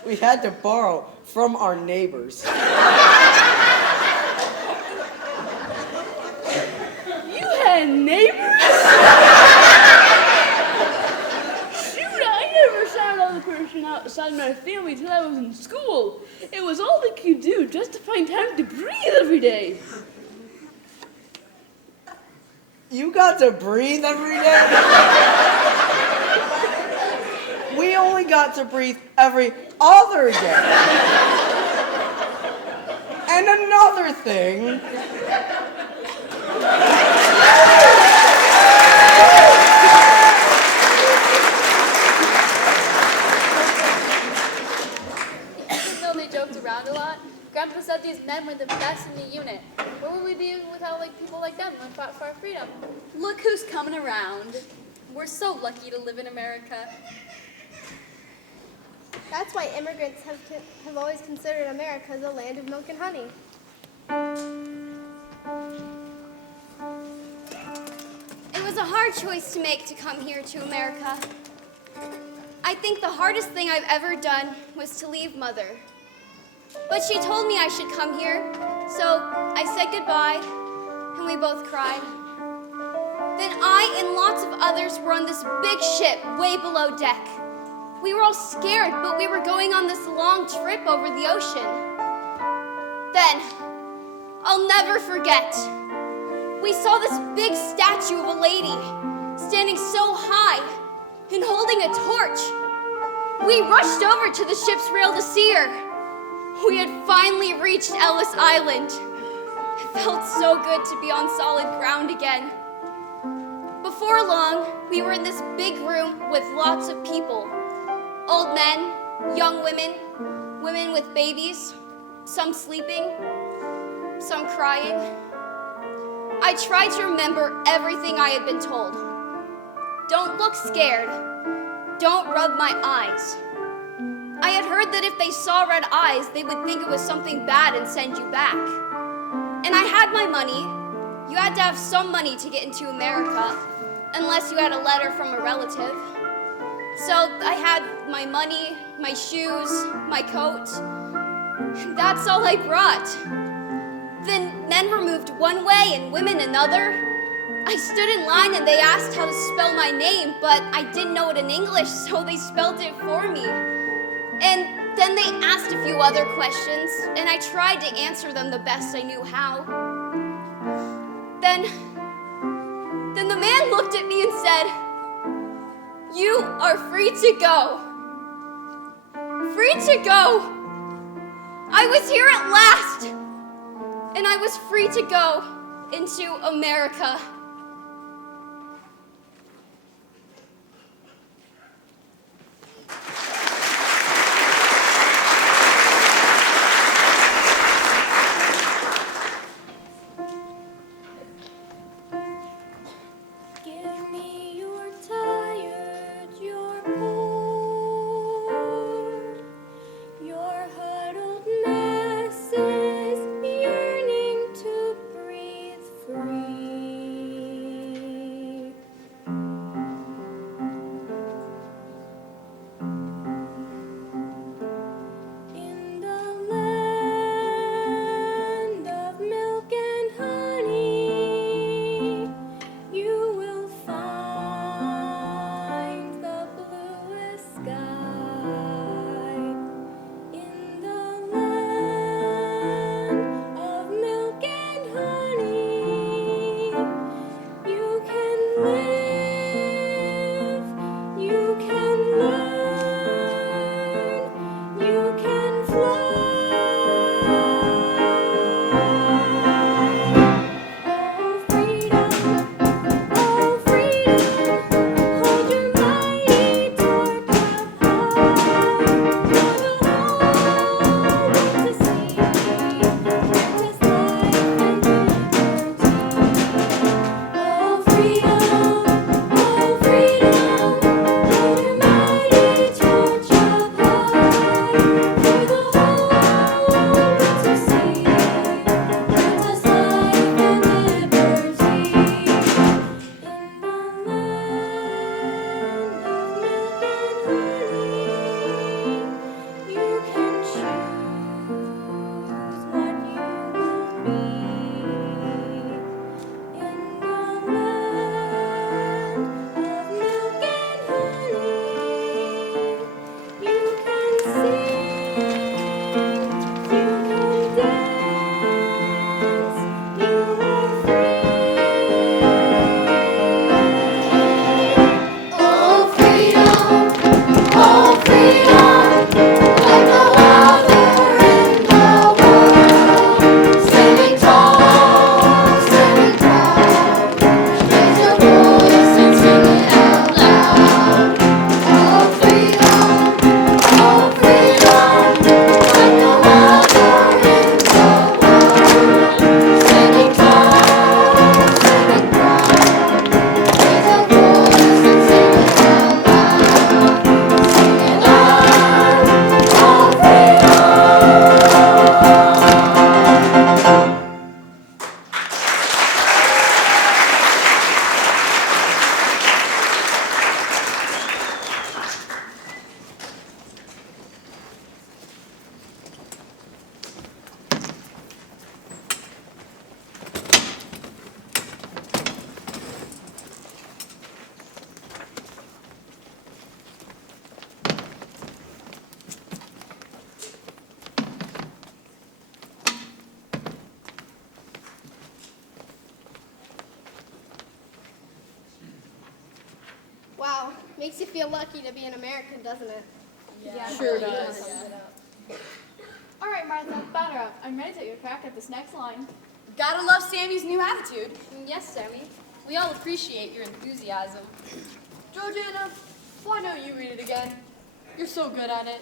We had to borrow from our neighbors. You had neighbors? Shoot, I never saw another person outside my family till I was in school. It was all they could do just to find time to breathe every day. You got to breathe every day? We only got to breathe every other day. And another thing. Even though they joked around a lot, Grandpa said these men were the best in the unit. Where would we be without people like them who fought for our freedom? Look who's coming around. We're so lucky to live in America. That's why immigrants have always considered America the land of milk and honey. It was a hard choice to make to come here to America. I think the hardest thing I've ever done was to leave Mother. But she told me I should come here, so I said goodbye, and we both cried. Then I and lots of others were on this big ship way below deck. We were all scared, but we were going on this long trip over the ocean. Then, I'll never forget, we saw this big statue of a lady standing so high and holding a torch. We rushed over to the ship's rail to see her. We had finally reached Ellis Island. It felt so good to be on solid ground again. before long, we were in this big room with lots of people. Old men, young women, women with babies, some sleeping, some crying. I tried to remember everything I had been told. Don't look scared. Don't rub my eyes. I had heard that if they saw red eyes, they would think it was something bad and send you back. And I had my money. You had to have some money to get into America, unless you had a letter from a relative. So I had my money, my shoes, my coat. That's all I brought. Then men were moved one way and women another. I stood in line and they asked how to spell my name, but I didn't know it in English, so they spelled it for me. And then they asked a few other questions, and I tried to answer them the best I knew how. Then the man looked at me and said, "You are free to go. Free to go. I was here at last, and I was free to go into America." Give me your tired, your poor, your huddled masses yearning to breathe free. In the land of milk and honey, you will find the bluest sky. In the land of milk and honey, you can live, you can learn, you can fly. Oh, freedom. Oh, freedom, hold your mighty torch up high, for the whole world to see. Precious life and liberty. Oh, freedom, hold your mighty torch up high, for the whole world to see. Precious life and liberty. In the land of milk and honey, you can choose what you will be. In the land of milk and honey, you can sing, you can dance, you are Oh, freedom, like no other in the world. Standing tall, standing proud. Raise your voice and sing it out loud. Oh, freedom, like no other in the world. Standing tall, standing proud. Raise your voice and sing it out loud. Sing it loud. Oh, freedom. Wow, makes you feel lucky to be an American, doesn't it? Yeah, Sure does. All right, Martha, batter up. I'm ready to take a crack at this next line. Gotta love Sammy's new attitude. Yes, Sammy. We all appreciate your enthusiasm. Georgiana, why don't you read it again? You're so good at it.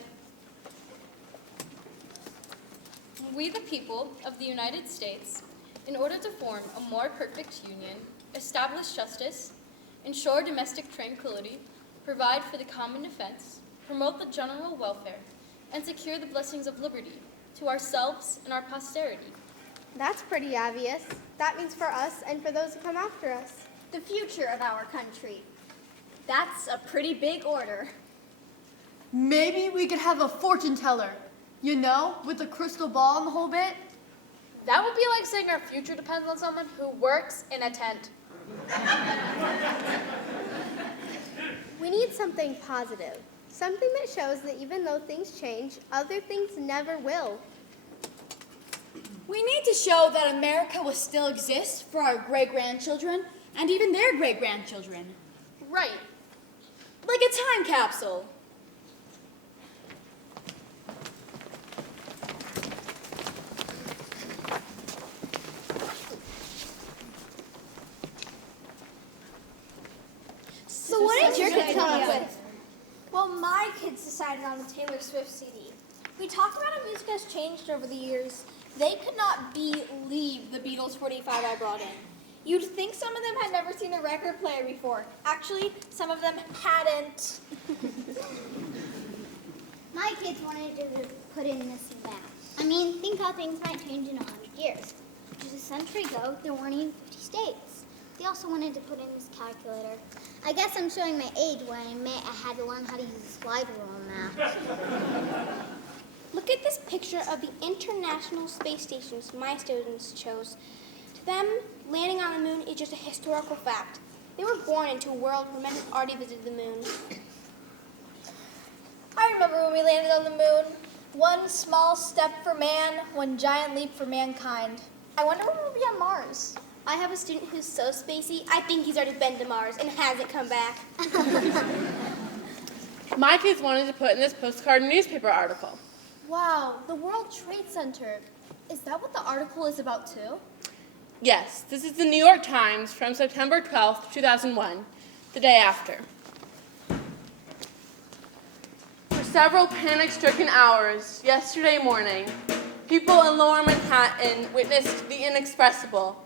We, the people of the United States, in order to form a more perfect union, establish justice, ensure domestic tranquility, provide for the common defense, promote the general welfare, and secure the blessings of liberty to ourselves and our posterity. That's pretty obvious. That means for us and for those who come after us. The future of our country. That's a pretty big order. Maybe we could have a fortune teller, you know, with a crystal ball and the whole bit. That would be like saying our future depends on someone who works in a tent. We need something positive. Something that shows that even though things change, other things never will. We need to show that America will still exist for our great-grandchildren and even their great-grandchildren. Right. Like a time capsule. So what did your kids come up idea. with? Well, my kids decided on the Taylor Swift CD. We talked about how music has changed over the years. They could not believe the Beatles 45 I brought in. You'd think some of them had never seen a record player before. Actually, some of them hadn't. My kids wanted to put in this and that. I mean, think how things might change in 100 years. Just a century ago, there weren't even 50 states. They also wanted to put in this calculator. I guess I'm showing my age when I had to learn how to use a slide rule on that. Look at this picture of the International Space Stations my students chose. To them, landing on the moon is just a historical fact. They were born into a world where men had already visited the moon. I remember when we landed on the moon. One small step for man, one giant leap for mankind. I wonder when we'll be on Mars. I have a student who's so spacey, I think he's already been to Mars and hasn't come back. My kids wanted to put in this postcard newspaper article. Wow, the World Trade Center. Is that what the article is about too? Yes, this is the New York Times from September 12th, 2001, the day after. For several panic-stricken hours yesterday morning, people in Lower Manhattan witnessed the inexpressible,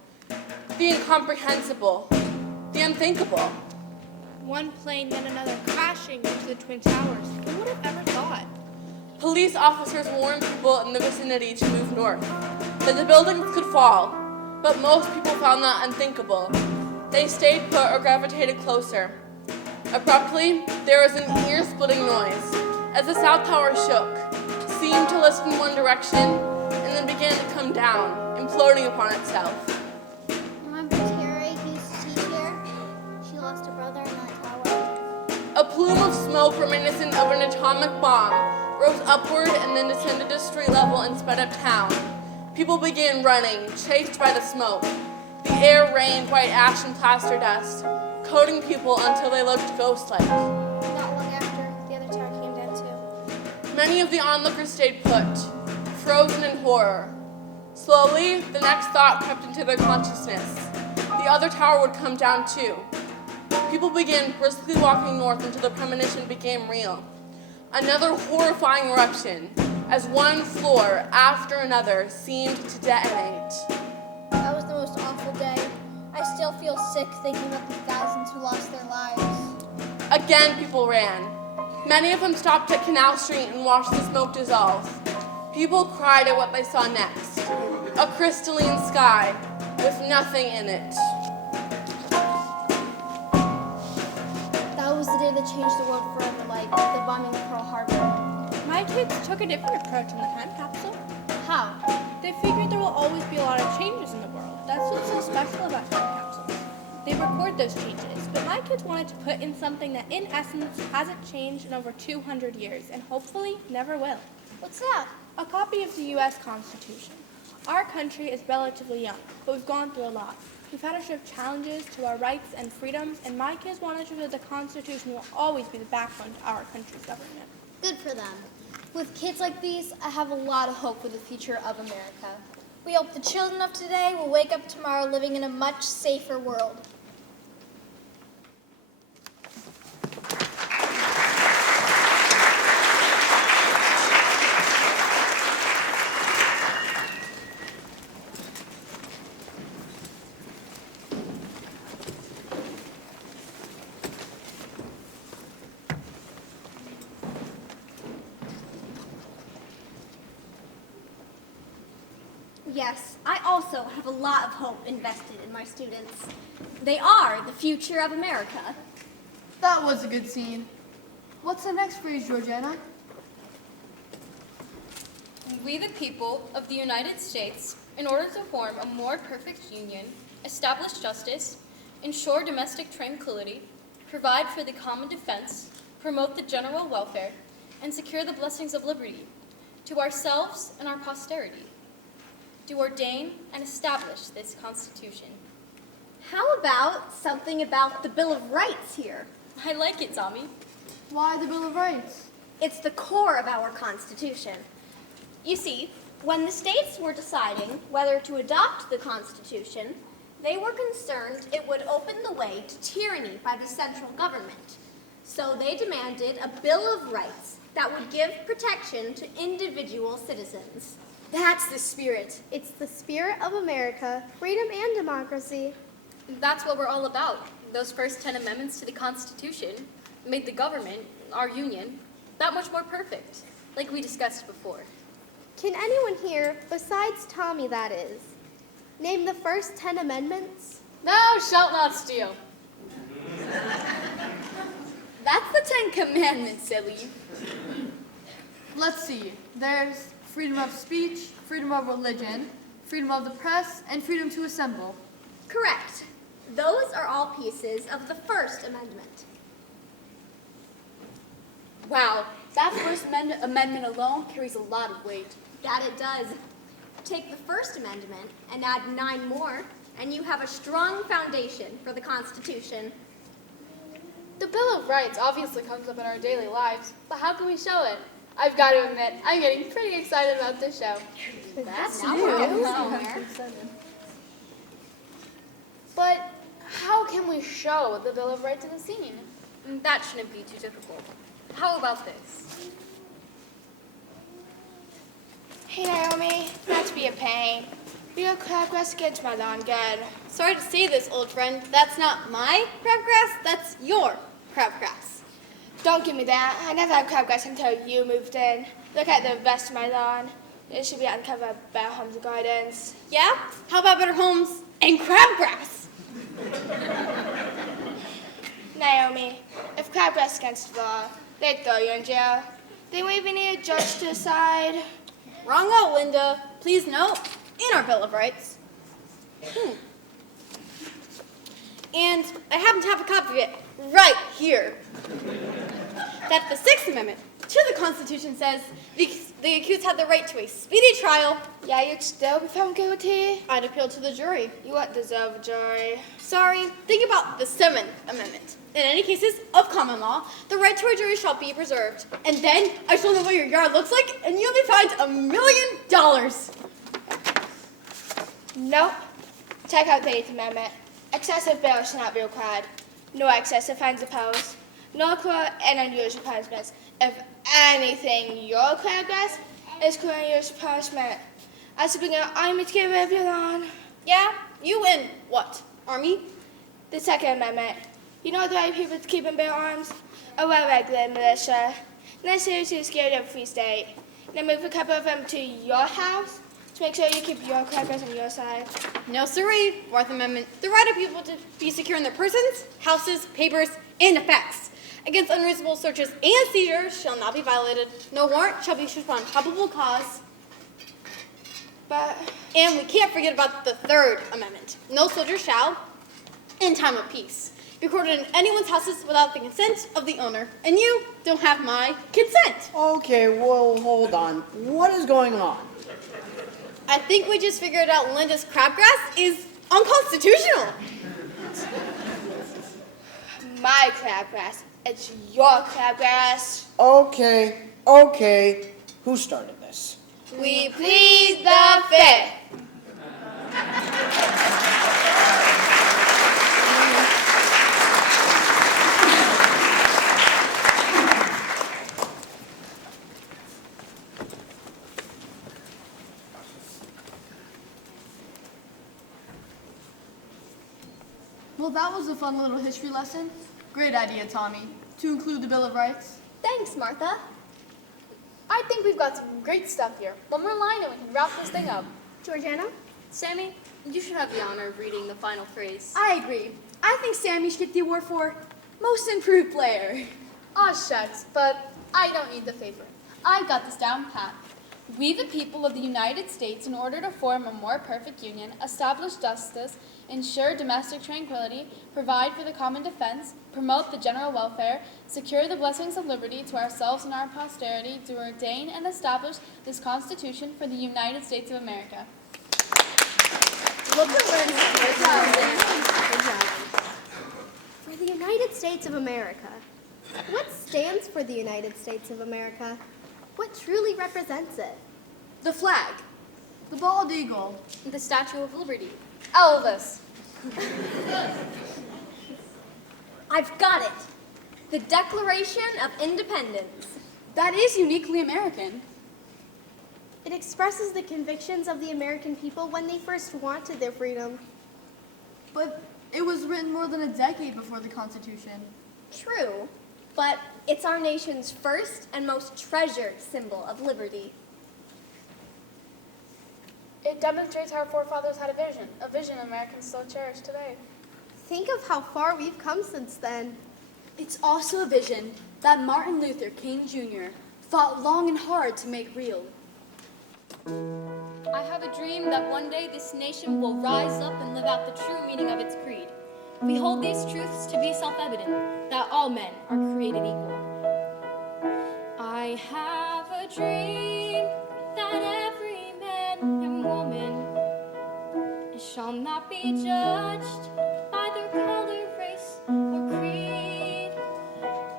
the incomprehensible, the unthinkable. One plane, then another, crashing into the Twin Towers. Who would have ever thought? Police officers warned people in the vicinity to move north, that the buildings could fall, but most people found that unthinkable. They stayed put or gravitated closer. Abruptly, there was an ear-splitting noise as the South Tower shook, seemed to list in one direction, and then began to come down, imploding upon itself. Remember Terry used to teach here? She lost a brother in that tower. A plume of smoke reminiscent of an atomic bomb rose upward and then descended to street level and sped up town. People began running, chased by the smoke. The air rained white ash and plaster dust, coating people until they looked ghost-like. Not long after, the other tower came down too. Many of the onlookers stayed put, frozen in horror. Slowly, the next thought crept into their consciousness. The other tower would come down too. People began briskly walking north until the premonition became real. Another horrifying eruption, as one floor after another seemed to detonate. That was the most awful day. I still feel sick thinking about the thousands who lost their lives. Again, people ran. Many of them stopped at Canal Street and watched the smoke dissolve. People cried at what they saw next. A crystalline sky with nothing in it. That was the day that changed the world forever, like the bombing of Pearl Harbor. My kids took a different approach in the time capsule. How? They figured there will always be a lot of changes in the world. That's what's so special about time capsules. They record those changes, but my kids wanted to put in something that in essence hasn't changed in over 200 years and hopefully never will. What's that? A copy of the U.S. Constitution. Our country is relatively young, but we've gone through a lot. We've had to shift challenges to our rights and freedoms, and my kids wanted to show that the Constitution will always be the backbone to our country's government. Good for them. With kids like these, I have a lot of hope for the future of America. We hope the children of today will wake up tomorrow living in a much safer world. Yes, I also have a lot of hope invested in my students. They are the future of America. That was a good scene. What's the next phrase, Georgiana? We the people of the United States, in order to form a more perfect union, establish justice, ensure domestic tranquility, provide for the common defense, promote the general welfare, and secure the blessings of liberty, to ourselves and our posterity, do ordain and establish this Constitution. How about something about the Bill of Rights here? I like it, Tommy. Why the Bill of Rights? It's the core of our Constitution. You see, when the states were deciding whether to adopt the Constitution, they were concerned it would open the way to tyranny by the central government. So they demanded a Bill of Rights that would give protection to individual citizens. That's the spirit. It's the spirit of America, freedom and democracy. That's what we're all about. Those first 10 amendments to the Constitution made the government, our union, that much more perfect, like we discussed before. Can anyone here, besides Tommy that is, name the first 10 amendments? Thou shalt not steal. That's the 10 Commandments, silly. Let's see. There's freedom of speech, freedom of religion, freedom of the press, and freedom to assemble. Correct. Those are all pieces of the First Amendment. Wow, that First Amendment alone carries a lot of weight. That it does. Take the First Amendment and add 9 more, and you have a strong foundation for the Constitution. The Bill of Rights obviously comes up in our daily lives, but how can we show it? I've got to admit, I'm getting pretty excited about this show. That's new. But how can we show the Bill of Rights in the scene? That shouldn't be too difficult. How about this? Hey Naomi, not to be a pain, but your crabgrass gets my lawn good. Sorry to say this, old friend. That's not my crabgrass, that's your crabgrass. Don't give me that. I never had crabgrass until you moved in. Look at the rest of my lawn. It should be uncovered by Homes and Gardens. Yeah? How about better homes and crabgrass? Naomi, if crabgrass is against the law, they'd throw you in jail. They won't even need a judge to decide. Wrong out, Linda. Please note, in our Bill of Rights. And I happen to have a copy of it right here. That the Sixth Amendment to the Constitution says the accused had the right to a speedy trial. Yeah, you'd still be found guilty. I'd appeal to the jury. You won't deserve a jury. Sorry, think about the Seventh Amendment. In any cases of common law, the right to a jury shall be preserved. And then I shall know what your yard looks like, and you'll be fined $1 million. Nope. Check out the 8th Amendment. Excessive bail shall not be required. No excessive fines imposed. No cruel and unusual punishments. If anything, your crabgrass is cruel and unusual punishment. I should bring an army to get rid of your lawn. Yeah? You win. What? Army? The 2nd Amendment. You know the right people to keep and bear arms? A well-regulated militia. Necessary to security of a free state. Now move a couple of them to your house to make sure you keep your crabgrass on your side. No siree. Fourth Amendment. The right of people to be secure in their persons, houses, papers, and effects. Against unreasonable searches and seizures shall not be violated. No warrant shall be issued upon probable cause. And we can't forget about the Third Amendment. No soldier shall, in time of peace, be recorded in anyone's houses without the consent of the owner. And you don't have my consent. Okay, well, hold on. What is going on? I think we just figured out Linda's crabgrass is unconstitutional. My crabgrass. It's your crabgrass. Okay. Who started this? We plead the Fifth. Well, that was a fun little history lesson. Great idea, Tommy, to include the Bill of Rights. Thanks, Martha. I think we've got some great stuff here. One more line and we can wrap this thing up. Georgiana? Sammy, you should have the honor of reading the final phrase. I agree. I think Sammy should get the award for most improved player. Aw, shucks, but I don't need the favor. I got this down pat. We, the people of the United States, in order to form a more perfect union, establish justice, ensure domestic tranquility, provide for the common defense, promote the general welfare, secure the blessings of liberty to ourselves and our posterity, do ordain and establish this Constitution for the United States of America. Look at For the United States of America. What stands for the United States of America? What truly represents it? The flag. The bald eagle. The Statue of Liberty. Elvis. I've got it. The Declaration of Independence. That is uniquely American. It expresses the convictions of the American people when they first wanted their freedom. But it was written more than a decade before the Constitution. True, but it's our nation's first and most treasured symbol of liberty. It demonstrates how our forefathers had a vision Americans still cherish today. Think of how far we've come since then. It's also a vision that Martin Luther King Jr. fought long and hard to make real. I have a dream that one day this nation will rise up and live out the true meaning of its creed. We hold these truths to be self-evident, that all men are created equal. I have a dream that every man and woman shall not be judged by their color, race, or creed.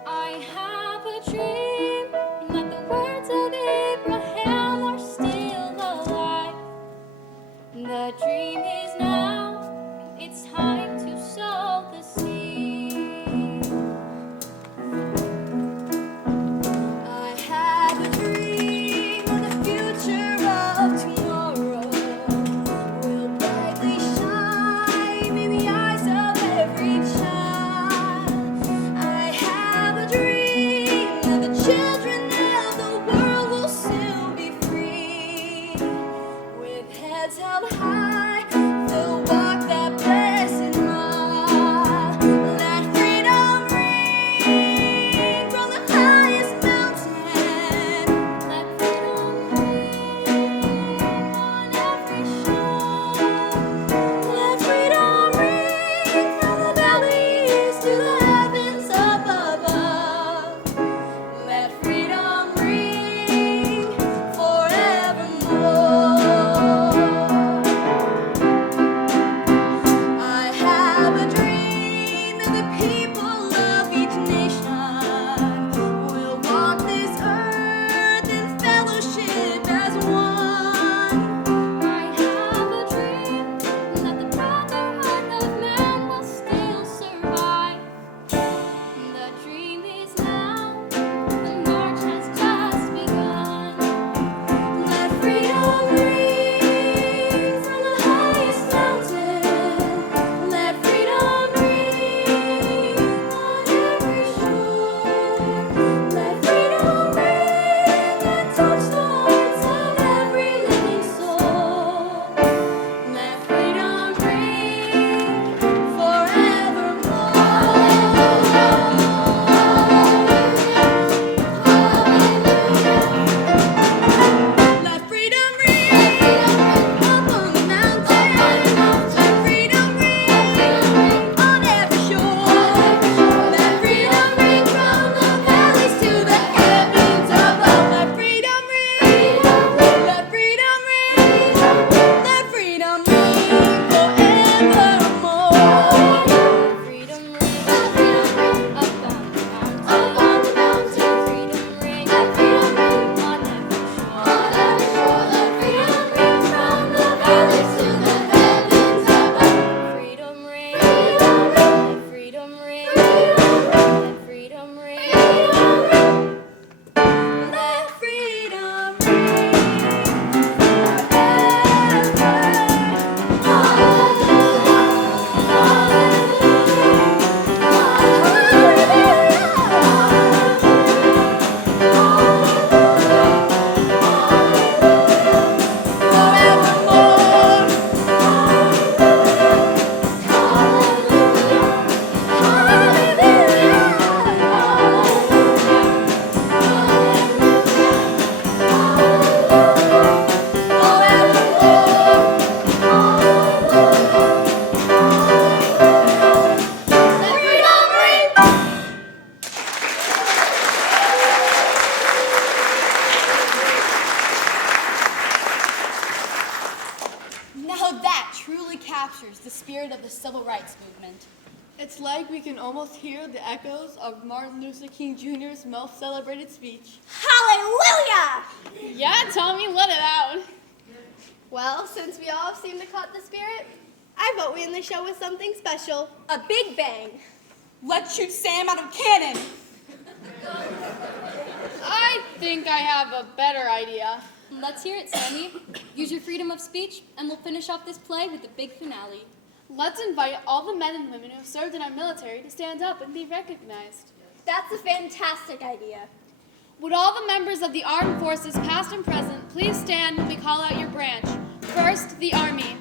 I have a dream that the words of Abraham are still alive. The dream is now, it's time to sow the seed. I have a dream of the future of tomorrow will brightly shine in the civil rights movement. It's like we can almost hear the echoes of Martin Luther King Jr.'s most celebrated speech. Hallelujah! Yeah, Tommy, let it out. Well, since we all seem to caught the spirit, I vote we end the show with something special. A big bang. Let's shoot Sam out of cannon. I think I have a better idea. Let's hear it, Sammy. Use your freedom of speech, and we'll finish off this play with the big finale. Let's invite all the men and women who have served in our military to stand up and be recognized. That's a fantastic idea. Would all the members of the armed forces, past and present, please stand when we call out your branch? First, the Army.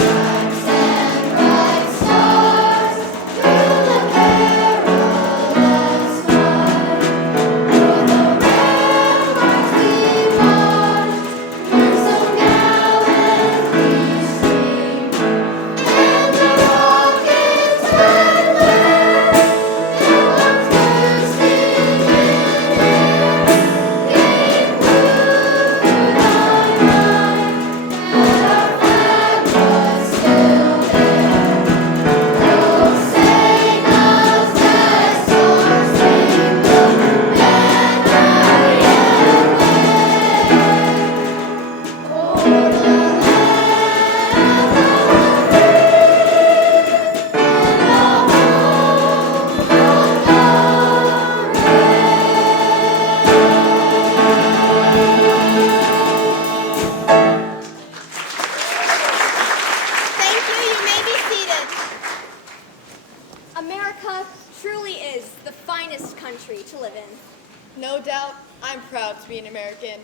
Tracks and bright stars through the perilous America truly is the finest country to live in. No doubt, I'm proud to be an American.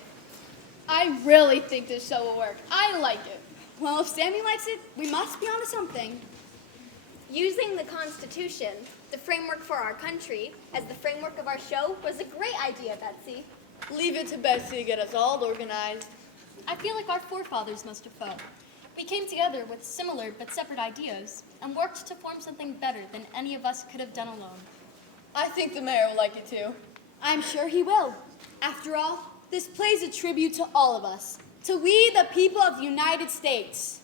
I really think this show will work. I like it. Well, if Sammy likes it, we must be onto something. Using the Constitution, the framework for our country, as the framework of our show was a great idea, Betsy. Leave it to Betsy to get us all organized. I feel like our forefathers must have felt. We came together with similar but separate ideas and worked to form something better than any of us could have done alone. I think the mayor will like it too. I'm sure he will. After all, this plays a tribute to all of us, to we the people of the United States.